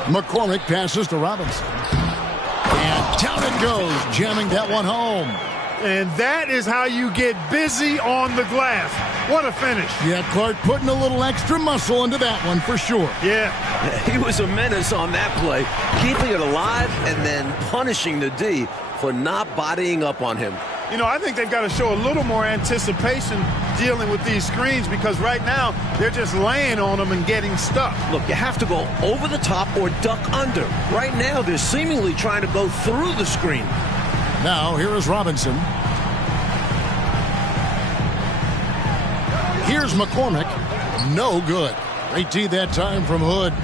McCormick passes to Robinson. And down it goes, jamming that one home. And that is how you get busy on the glass. What a finish. Yeah, Clark putting a little extra muscle into that one for sure. Yeah. He was a menace on that play, keeping it alive and then punishing the D for not bodying up on him. You know, I think they've got to show a little more anticipation dealing with these screens because right now they're just laying on them and getting stuck. Look, you have to go over the top or duck under. Right now they're seemingly trying to go through the screen. Now, here is Robinson. Here's McCormick. No good. Great D that time from Hood.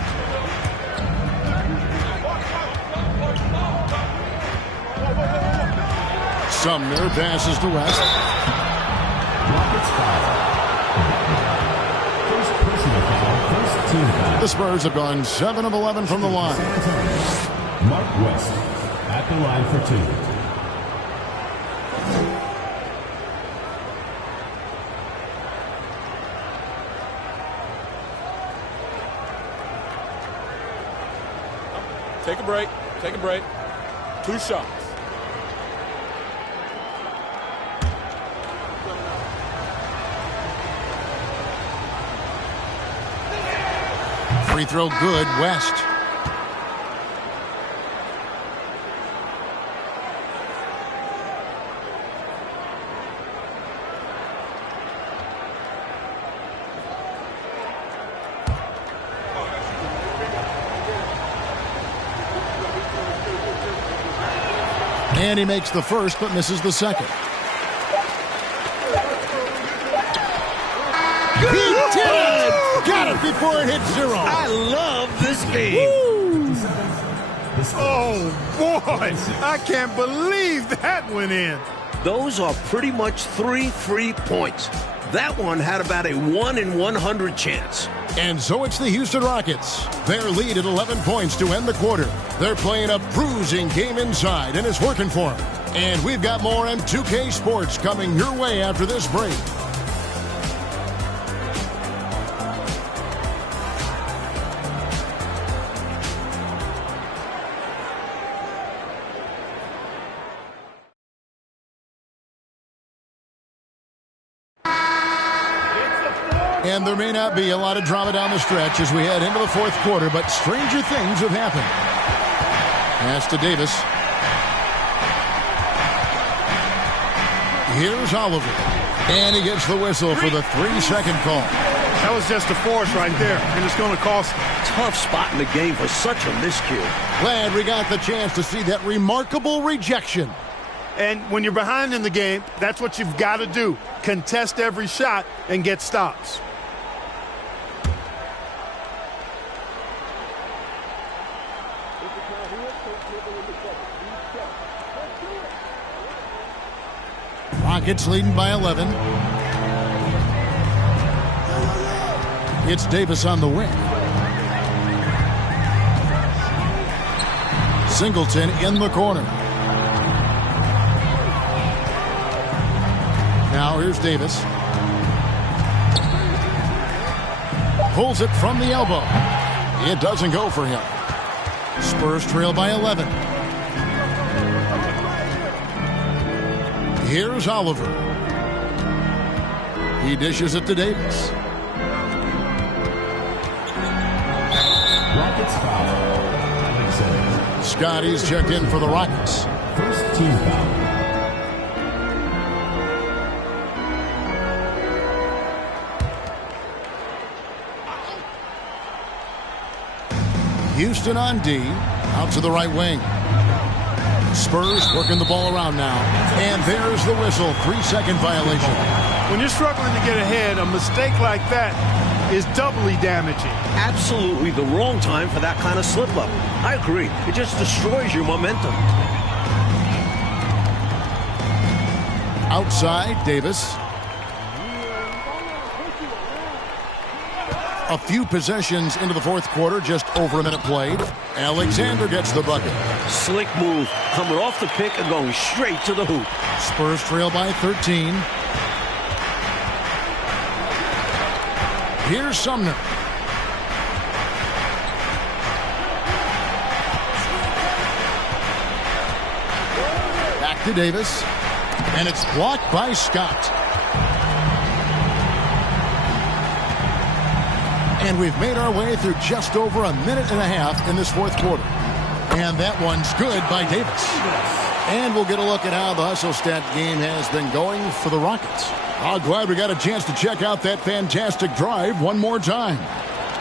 Sumner passes to West. First personal foul, first team foul. The Spurs have gone 7 of 11 from the line. Mark West at the line for 2. Take a break. Take a break. 2 shots. Free throw good, West. And he makes the first, but misses the second. He did it! Got it before it hit 0. I love this game. Oh, boy. I can't believe that went in. Those are pretty much 3 free points. That one had about a 1 in 100 chance. And so it's the Houston Rockets. Their lead at 11 points to end the quarter. They're playing a bruising game inside, and it's working for them. And we've got more on 2K Sports coming your way after this break. And there may not be a lot of drama down the stretch as we head into the fourth quarter, but stranger things have happened. Pass to Davis. Here's Oliver. And he gets the whistle for the 3-second call. That was just a force right there, and it's going to cost. Tough spot in the game for such a miscue. Glad we got the chance to see that remarkable rejection. And when you're behind in the game, that's what you've got to do. Contest every shot and get stops. Rockets leading by 11. It's Davis on the wing. Singleton in the corner. Now here's Davis. Pulls it from the elbow. It doesn't go for him. Spurs trail by 11. Here's Oliver. He dishes it to Davis. Rockets foul. Alexander. Scotty's checked in for the Rockets. First team foul. Houston on D. Out to the right wing. Spurs working the ball around now. And there's the whistle. 3-second violation. When you're struggling to get ahead, a mistake like that is doubly damaging. Absolutely the wrong time for that kind of slip-up. I agree. It just destroys your momentum. Outside, Davis. A few possessions into the fourth quarter, just over a minute played. Alexander gets the bucket. Slick move, coming off the pick and going straight to the hoop. Spurs trail by 13. Here's Sumner. Back to Davis. And it's blocked by Scott. And we've made our way through just over a minute and a half in this fourth quarter. And that one's good by Davis. And we'll get a look at how the hustle stat game has been going for the Rockets. I'm glad we got a chance to check out that fantastic drive one more time.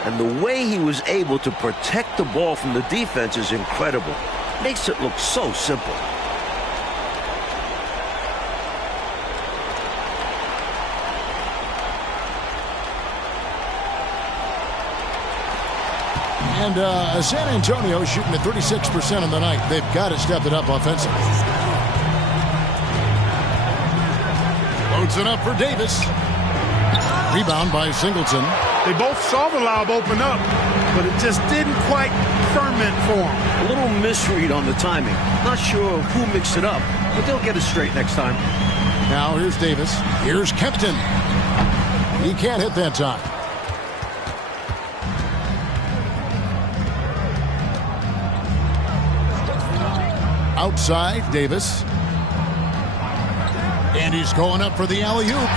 And the way he was able to protect the ball from the defense is incredible. Makes it look so simple. And San Antonio shooting at 36% on the night. They've got to step it up offensively. Loads it up for Davis. Rebound by Singleton. They both saw the lob open up, but it just didn't quite ferment for them. A little misread on the timing. Not sure who mixed it up, but they'll get it straight next time. Now here's Davis. Here's Kempton. He can't hit that time. Outside, Davis. And he's going up for the alley-oop.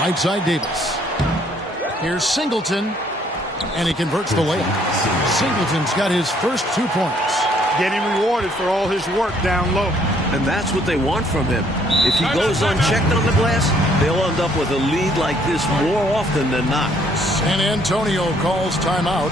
Right side, Davis. Here's Singleton. And he converts the layup. Singleton's got his first 2 points. Getting rewarded for all his work down low. And that's what they want from him. If he goes unchecked on the glass, they'll end up with a lead like this more often than not. San Antonio calls timeout.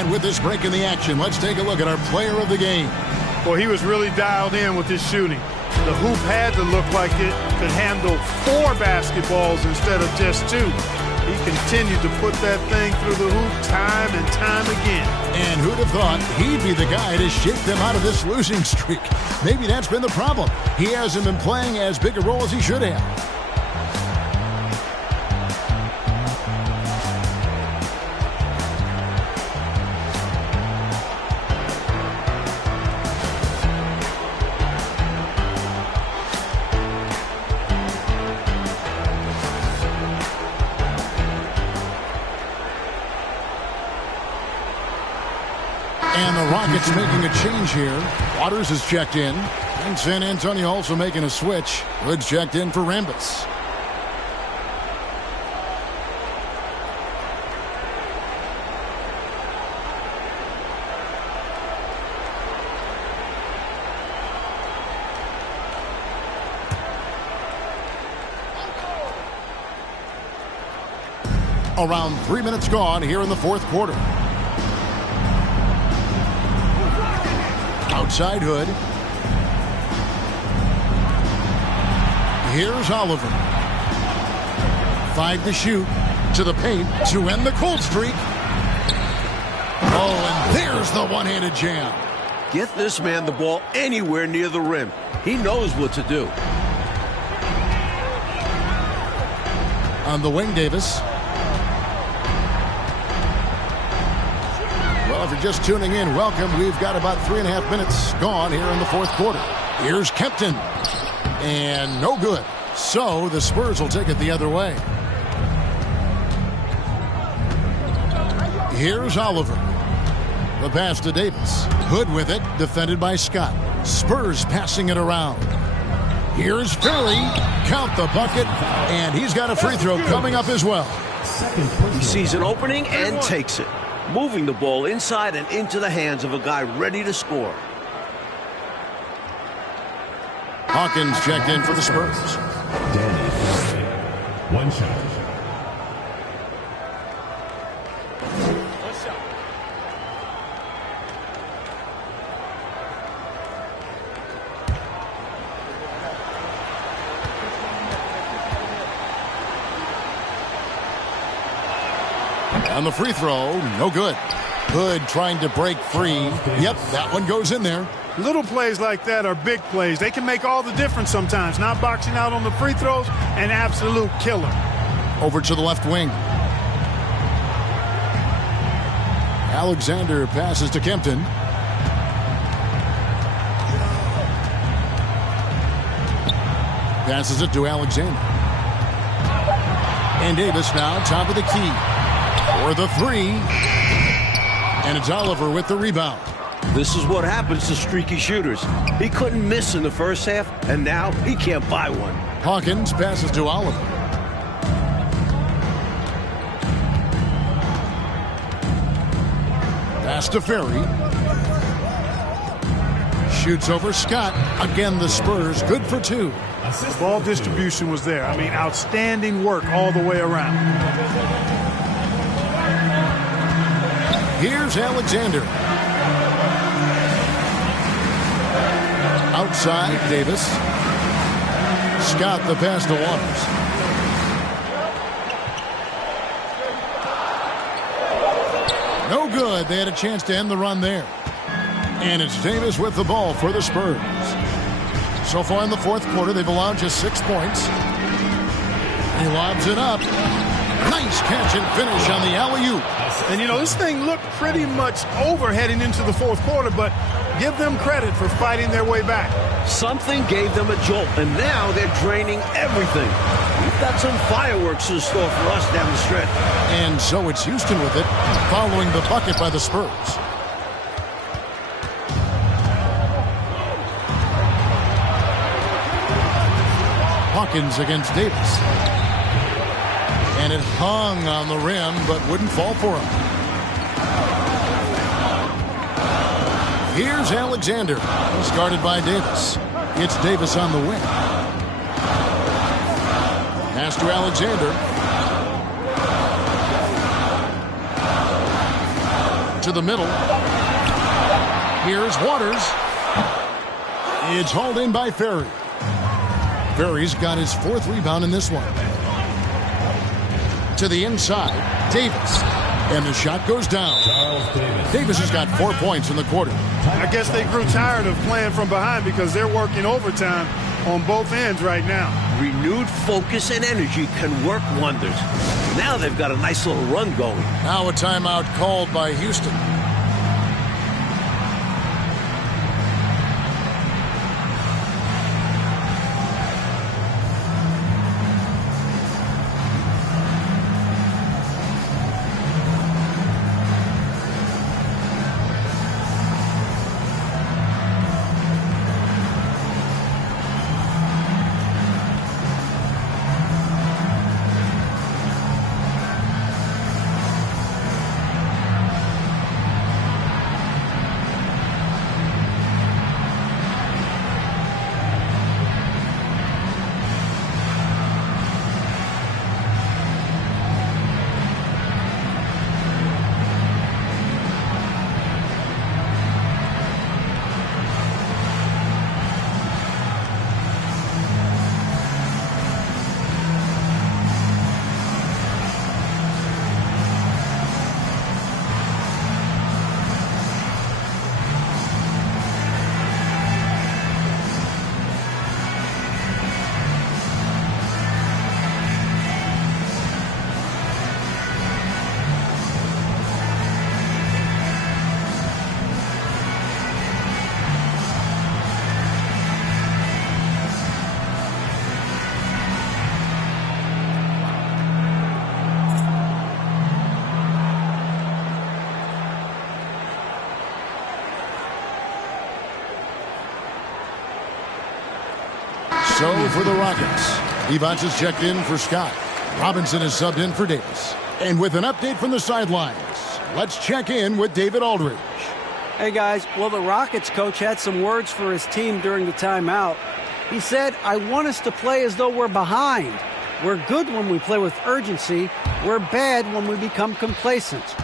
And with this break in the action, let's take a look at our player of the game. Well, he was really dialed in with his shooting. The hoop had to look like it could handle 4 basketballs instead of just 2. He continued to put that thing through the hoop time and time again. And who'd have thought he'd be the guy to shake them out of this losing streak? Maybe that's been the problem. He hasn't been playing as big a role as he should have. And the Rockets making a change here. Waters is checked in. And San Antonio also making a switch. Hood's checked in for Rambis. Around 3 minutes gone here in the fourth quarter. Outside Hood. Here's Oliver. 5 to shoot. To the paint to end the cold streak. Oh, and there's the one-handed jam. Get this man the ball anywhere near the rim. He knows what to do. On the wing, Davis. Well, if you're just tuning in, welcome. We've got about 3.5 minutes gone here in the fourth quarter. Here's Kempton. And no good. So the Spurs will take it the other way. Here's Oliver. The pass to Davis. Hood with it, defended by Scott. Spurs passing it around. Here's Ferry. Count the bucket. And he's got a free throw coming up as well. He sees an opening and takes it, moving the ball inside and into the hands of a guy ready to score. Hawkins checked in for the Spurs. Danny, 1 shot. On the free throw, no good. Hood trying to break free. Yep, that one goes in there. Little plays like that are big plays. They can make all the difference sometimes. Not boxing out on the free throws, an absolute killer. Over to the left wing. Alexander passes to Kempton. Passes it to Alexander. And Davis now top of the key. For the 3. And it's Oliver with the rebound. This is what happens to streaky shooters. He couldn't miss in the first half, and now he can't buy one. Hawkins passes to Oliver. Pass to Ferry. Shoots over Scott. Again, the Spurs good for 2. Ball distribution was there. I mean, outstanding work all the way around. Here's Alexander. Outside, Davis. Scott the pass to Waters. No good. They had a chance to end the run there. And it's Davis with the ball for the Spurs. So far in the fourth quarter, they've allowed just 6 points. He lobs it up. Nice catch and finish on the alley-oop. And, you know, this thing looked pretty much over heading into the fourth quarter, but give them credit for fighting their way back. Something gave them a jolt, and now they're draining everything. We've got some fireworks in store for us down the stretch. And so it's Houston with it, following the bucket by the Spurs. Hawkins against Davis. And it hung on the rim, but wouldn't fall for him. Here's Alexander. He's guarded by Davis. It's Davis on the wing. Pass to Alexander. to the middle. Here's Waters. It's hauled in by Ferry. Ferry's got his 4th rebound in this one. To the inside, Davis. And the shot goes down. Davis has got 4 points in the quarter. I guess they grew tired of playing from behind because they're working overtime on both ends right now. Renewed focus and energy can work wonders. Now they've got a nice little run going. Now a timeout called by Houston. So for the Rockets, Evans is checked in for Scott. Robinson is subbed in for Davis. And with an update from the sidelines, let's check in with David Aldridge. Hey guys, well the Rockets coach had some words for his team during the timeout. He said, I want us to play as though we're behind. We're good when we play with urgency. We're bad when we become complacent.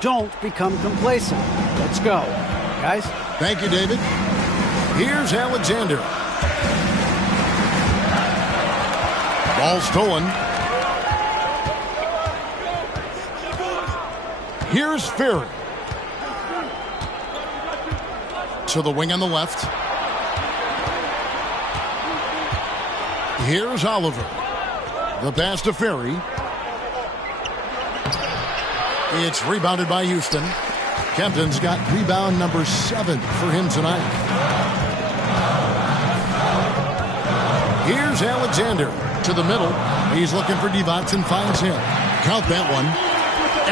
Don't become complacent. Let's go. Guys? Thank you, David. Here's Alexander. Ball stolen. Here's Ferry. To the wing on the left. Here's Oliver. The pass to Ferry. It's rebounded by Houston. Kempton's got rebound number 7 for him tonight. Here's Alexander to the middle. He's looking for Divac and finds him. Count that one.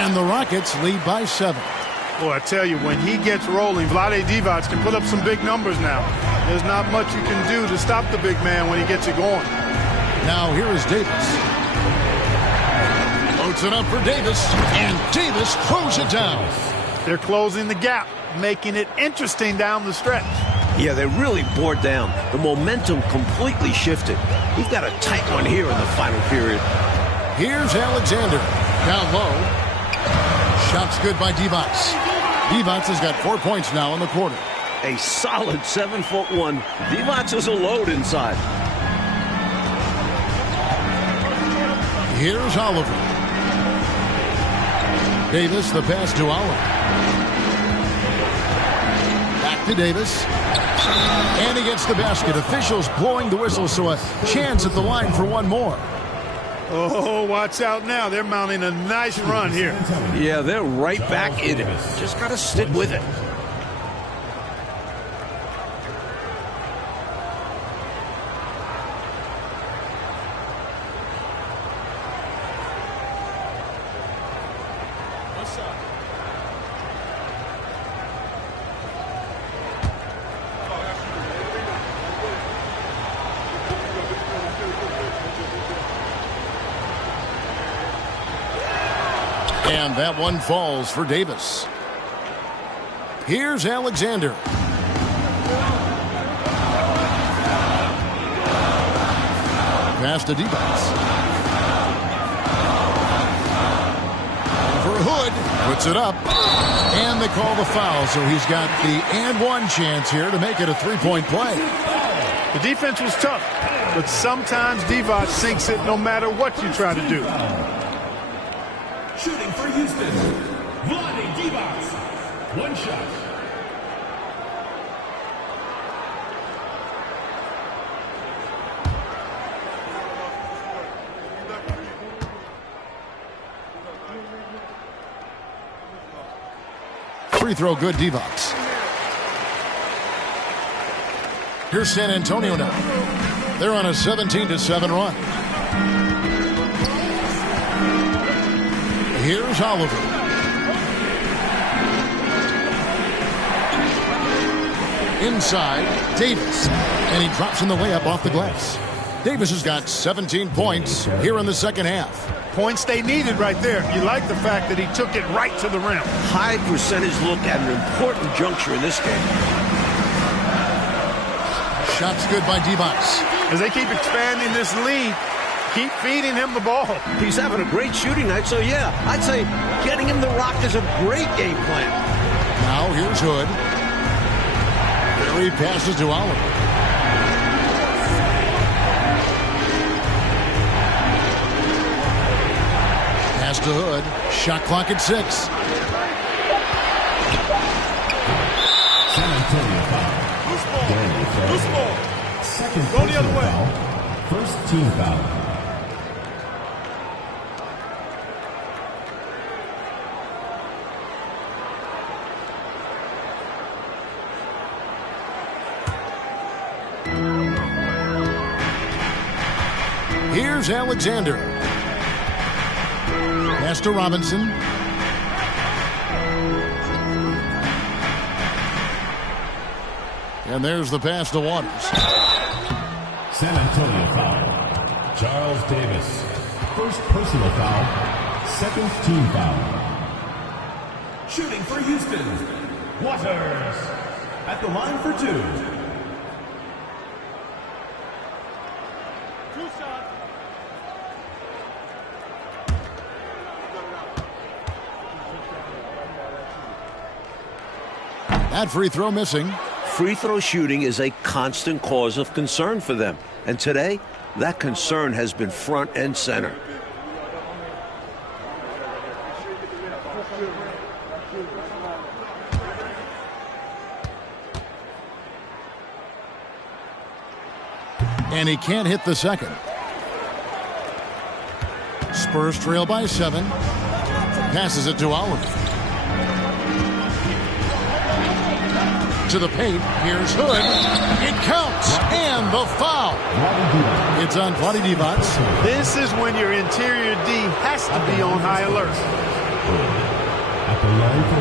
And the Rockets lead by 7. Well, I tell you, when he gets rolling, Vlade Divac can put up some big numbers now. There's not much you can do to stop the big man when he gets it going. Now here is Davis. Loads it up for Davis, and Davis throws it down. They're closing the gap, making it interesting down the stretch. Yeah, they really bore down. The momentum completely shifted. We've got a tight one here in the final period. Here's Alexander. Down low. Shot's good by Divac. Divac has got 4 points now in the quarter. A solid 7'1". Divac is a load inside. Here's Oliver. Davis, the pass to Oliver. Back to Davis. And he gets the basket. Officials blowing the whistle, so a chance at the line for one more. Oh, watch out now. They're mounting a nice run here. Yeah, they're right back in it. Just got to stick with it. And that one falls for Davis. Here's Alexander. Pass to Divac. For Hood. Puts it up. And they call the foul, so he's got the and one chance here to make it a three-point play. The defense was tough, but sometimes Divac sinks it no matter what you try to do. Shooting for Houston, Vlade Divac. One shot. Free throw good, Divac. Here's San Antonio now. They're on a 17-7 run. Here's Oliver. Inside, Davis. And he drops in the layup off the glass. Davis has got 17 points here in the second half. Points they needed right there. You like the fact that he took it right to the rim. High percentage look at an important juncture in this game. Shots good by Divac. As they keep expanding this lead, keep feeding him the ball. He's having a great shooting night, so yeah, I'd say getting him the rock is a great game plan. Now here's Hood. There he passes to Oliver. Pass to Hood. Shot clock at 6. San Antonio foul. Loose ball. Second Go the other personal way. foul. First team foul. Here's Alexander. Pass to Robinson. And there's the pass to Waters. San Antonio foul. Charles Davis. First personal foul. Second team foul. Shooting for Houston, Waters. At the line for 2. That free throw missing. Free throw shooting is a constant cause of concern for them. And today, that concern has been front and center. And he can't hit the second. Spurs trail by 7. Passes it to Oliver. To the paint. Here's Hood. It counts. And the foul. It's on Vlade Divac. This is when your interior D has to be on high alert. At the line for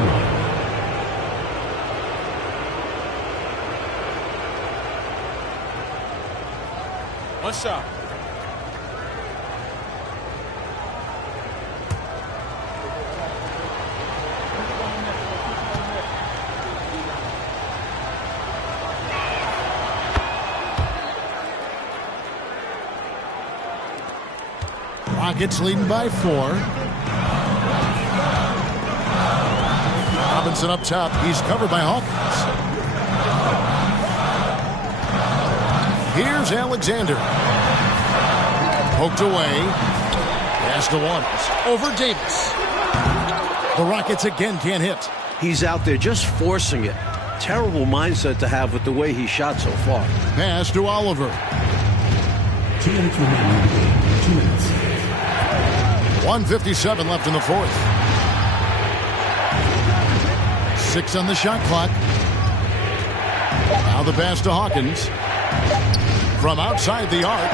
1. One shot. Rockets leading by 4. Robinson up top. He's covered by Hawkins. Here's Alexander. Poked away. Pass to Waters. Over Davis. The Rockets again can't hit. He's out there just forcing it. Terrible mindset to have with the way he shot so far. Pass to Oliver. 2 minutes remaining in the game. 2 minutes. 1:57 left in the fourth. 6 on the shot clock. Now the pass to Hawkins. From outside the arc.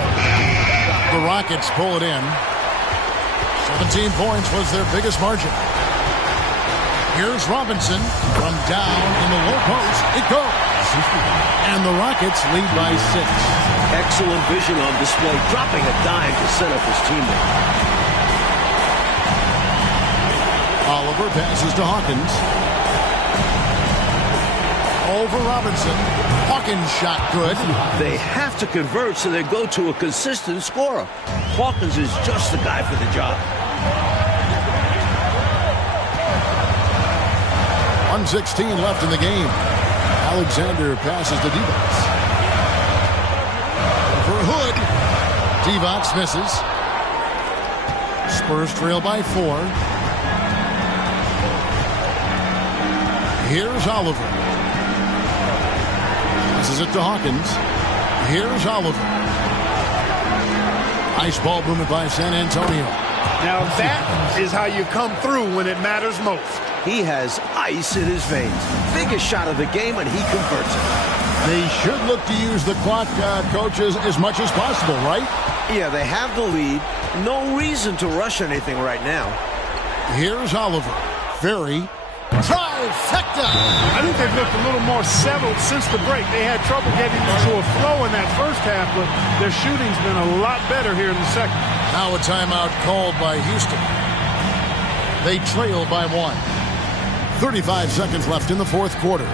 The Rockets pull it in. 17 points was their biggest margin. Here's Robinson. From down in the low post. It goes. And the Rockets lead by 6. Excellent vision on display, dropping a dime to set up his teammate. Oliver passes to Hawkins. Over Robinson. Hawkins shot good. They have to convert so they go to a consistent scorer. Hawkins is just the guy for the job. 1:16 left in the game. Alexander passes to Divac. For Hood. Divac misses. Spurs trail by 4. Here's Oliver. Passes it to Hawkins. Here's Oliver. Nice ball movement by San Antonio. Now that is how you come through when it matters most. He has ice in his veins. Biggest shot of the game, and he converts it. They should look to use the clock, coaches, as much as possible, right? Yeah, they have the lead. No reason to rush anything right now. Here's Oliver. Ferry. Trifecta! I think they've looked a little more settled since the break. They had trouble getting into a flow in that first half, but their shooting's been a lot better here in the second. Now a timeout called by Houston. They trail by 1. 35 seconds left in the fourth quarter.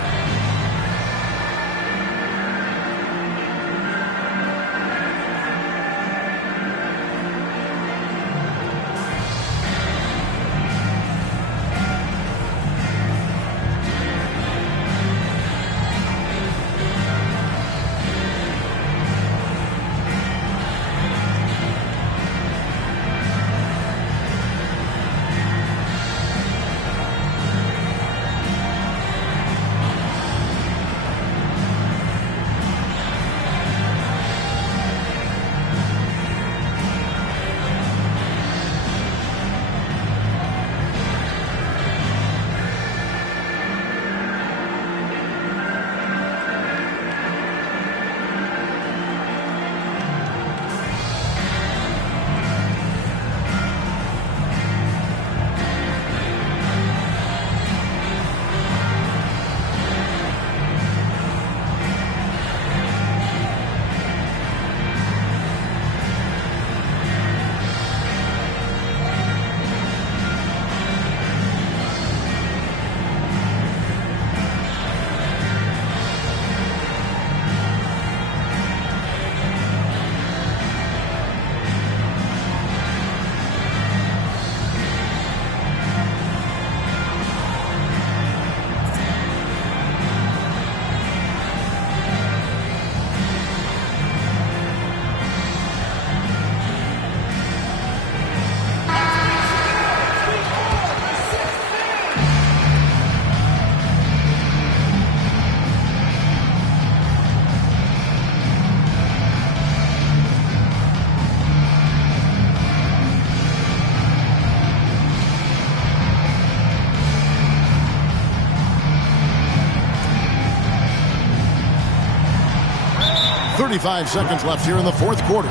.35 seconds left here in the fourth quarter.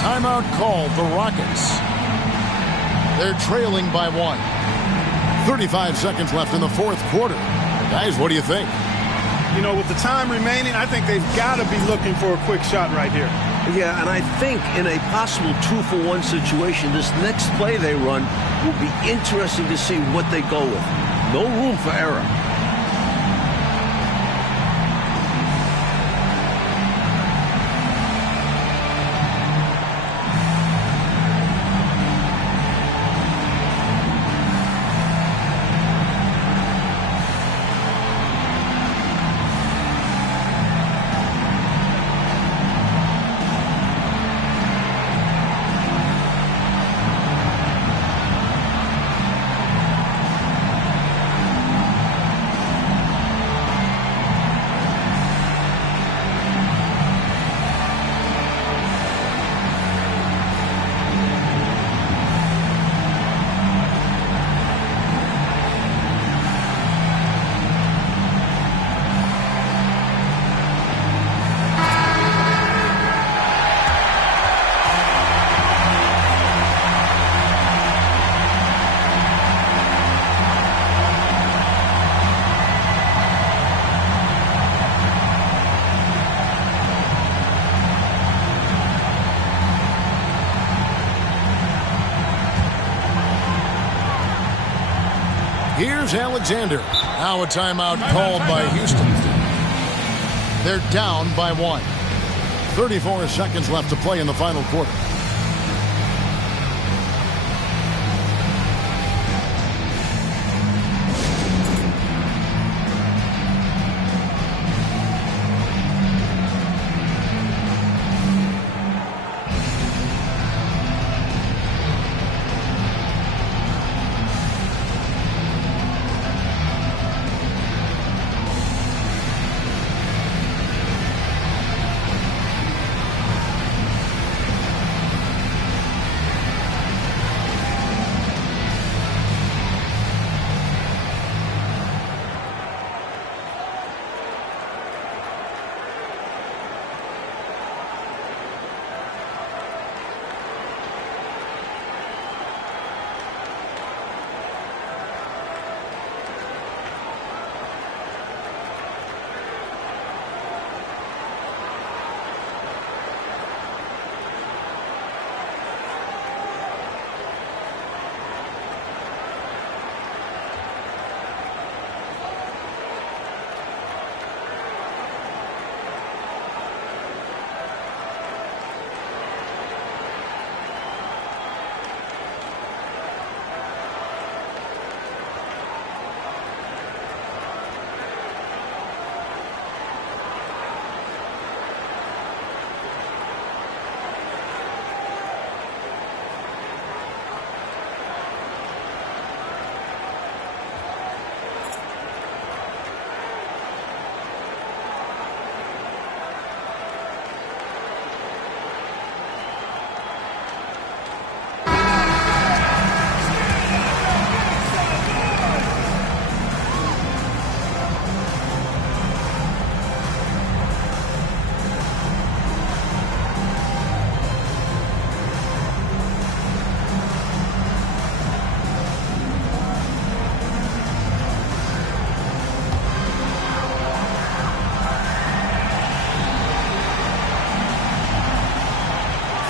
Timeout called the Rockets. They're trailing by 1. 35 seconds left in the fourth quarter. Guys, what do you think? You know, with the time remaining, I think they've got to be looking for a quick shot right here. Yeah, and I think in a possible 2-for-1 situation, this next play they run will be interesting to see what they go with. No room for error. Here's Alexander. Now a timeout called by Houston. They're down by 1. 34 seconds left to play in the final quarter.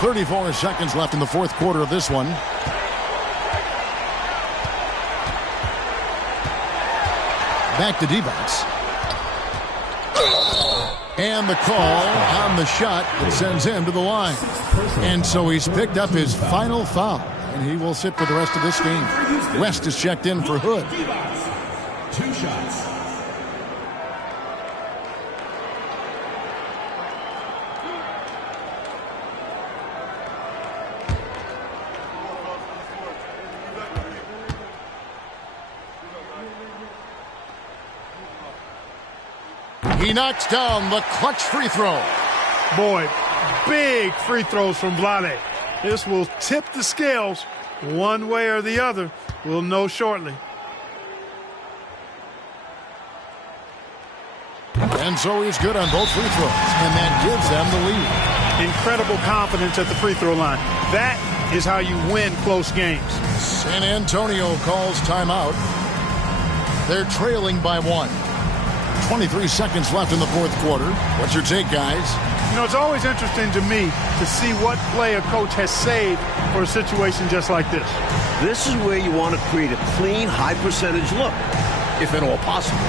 34 seconds left in the fourth quarter of this one. Back to D-backs. And the call on the shot that sends him to the line. And so he's picked up his final foul. And he will sit for the rest of this game. West is checked in for Hood. 2 shots. He knocks down the clutch free throw. Boy, big free throws from Vlade. This will tip the scales one way or the other. We'll know shortly. And so he's good on both free throws, and that gives them the lead. Incredible confidence at the free throw line. That is how you win close games. San Antonio calls timeout. They're trailing by 1. 23 seconds left in the fourth quarter. What's your take, guys? You know, it's always interesting to me to see what play a coach has saved for a situation just like this. This is where you want to create a clean, high-percentage look, if at all possible.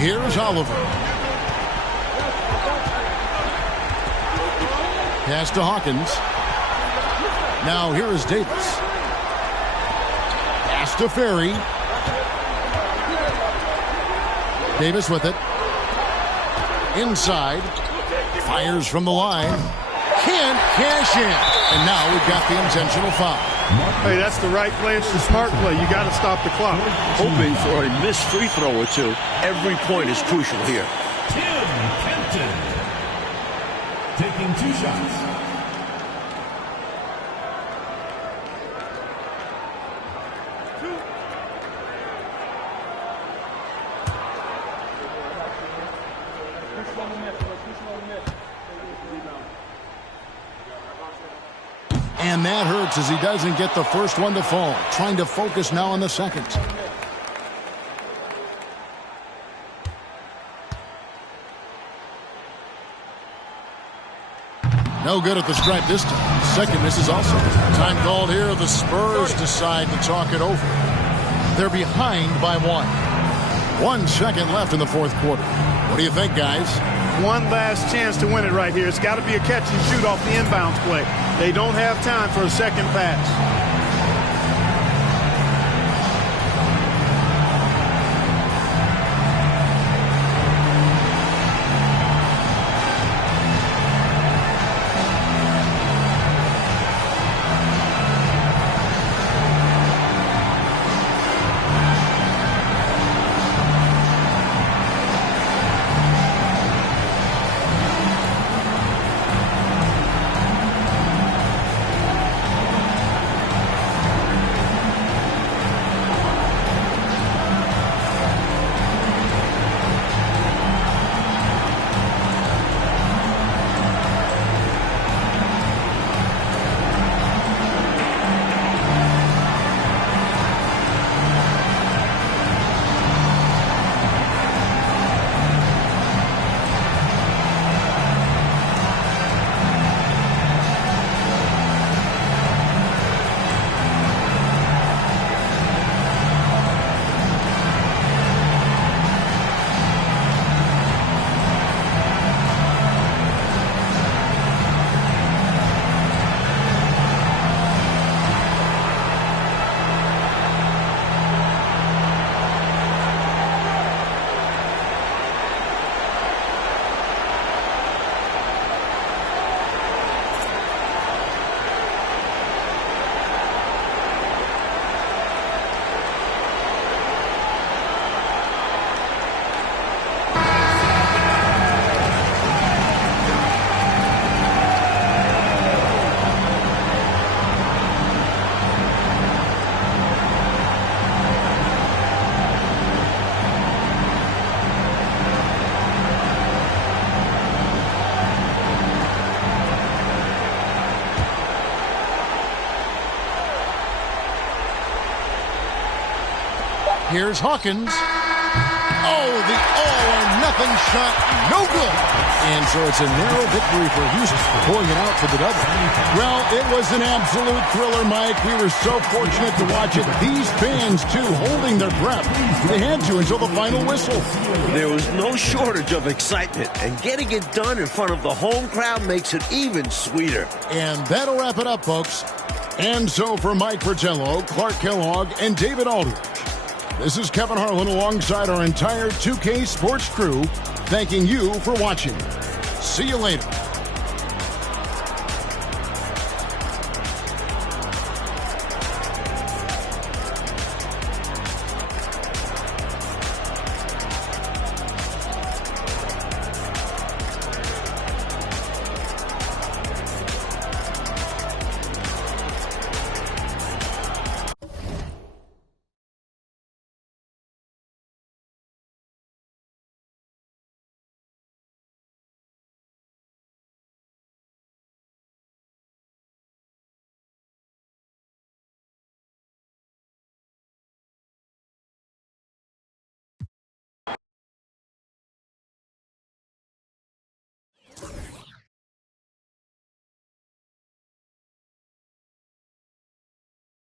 Here's Oliver. Pass to Hawkins. Now here is Davis. Pass to Ferry. Davis with it. Inside. Fires from the line. Can't cash in. And now we've got the intentional foul. Hey, that's the right play. It's the smart play. You got to stop the clock. Hoping for a missed free throw or two. Every point is crucial here. Tim Kempton taking 2 shots. And that hurts as he doesn't get the first one to fall. Trying to focus now on the second. No good at the stripe this time. Second miss is also. Time called here. The Spurs decide to talk it over. They're behind by 1. 1 second left in the fourth quarter. What do you think, guys? One last chance to win it right here. It's got to be a catch and shoot off the inbounds play. They don't have time for a second pass. Here's Hawkins. Oh, the all-or-nothing shot, no good. And so it's a narrow victory for Houston, pulling it out for the double. Well, it was an absolute thriller, Mike. We were so fortunate to watch it. These fans, too, holding their breath. They had to until the final whistle. There was no shortage of excitement, and getting it done in front of the home crowd makes it even sweeter. And that'll wrap it up, folks. And so for Mike Fratello, Clark Kellogg, and David Aldridge, this is Kevin Harlan alongside our entire 2K Sports crew, thanking you for watching. See you later.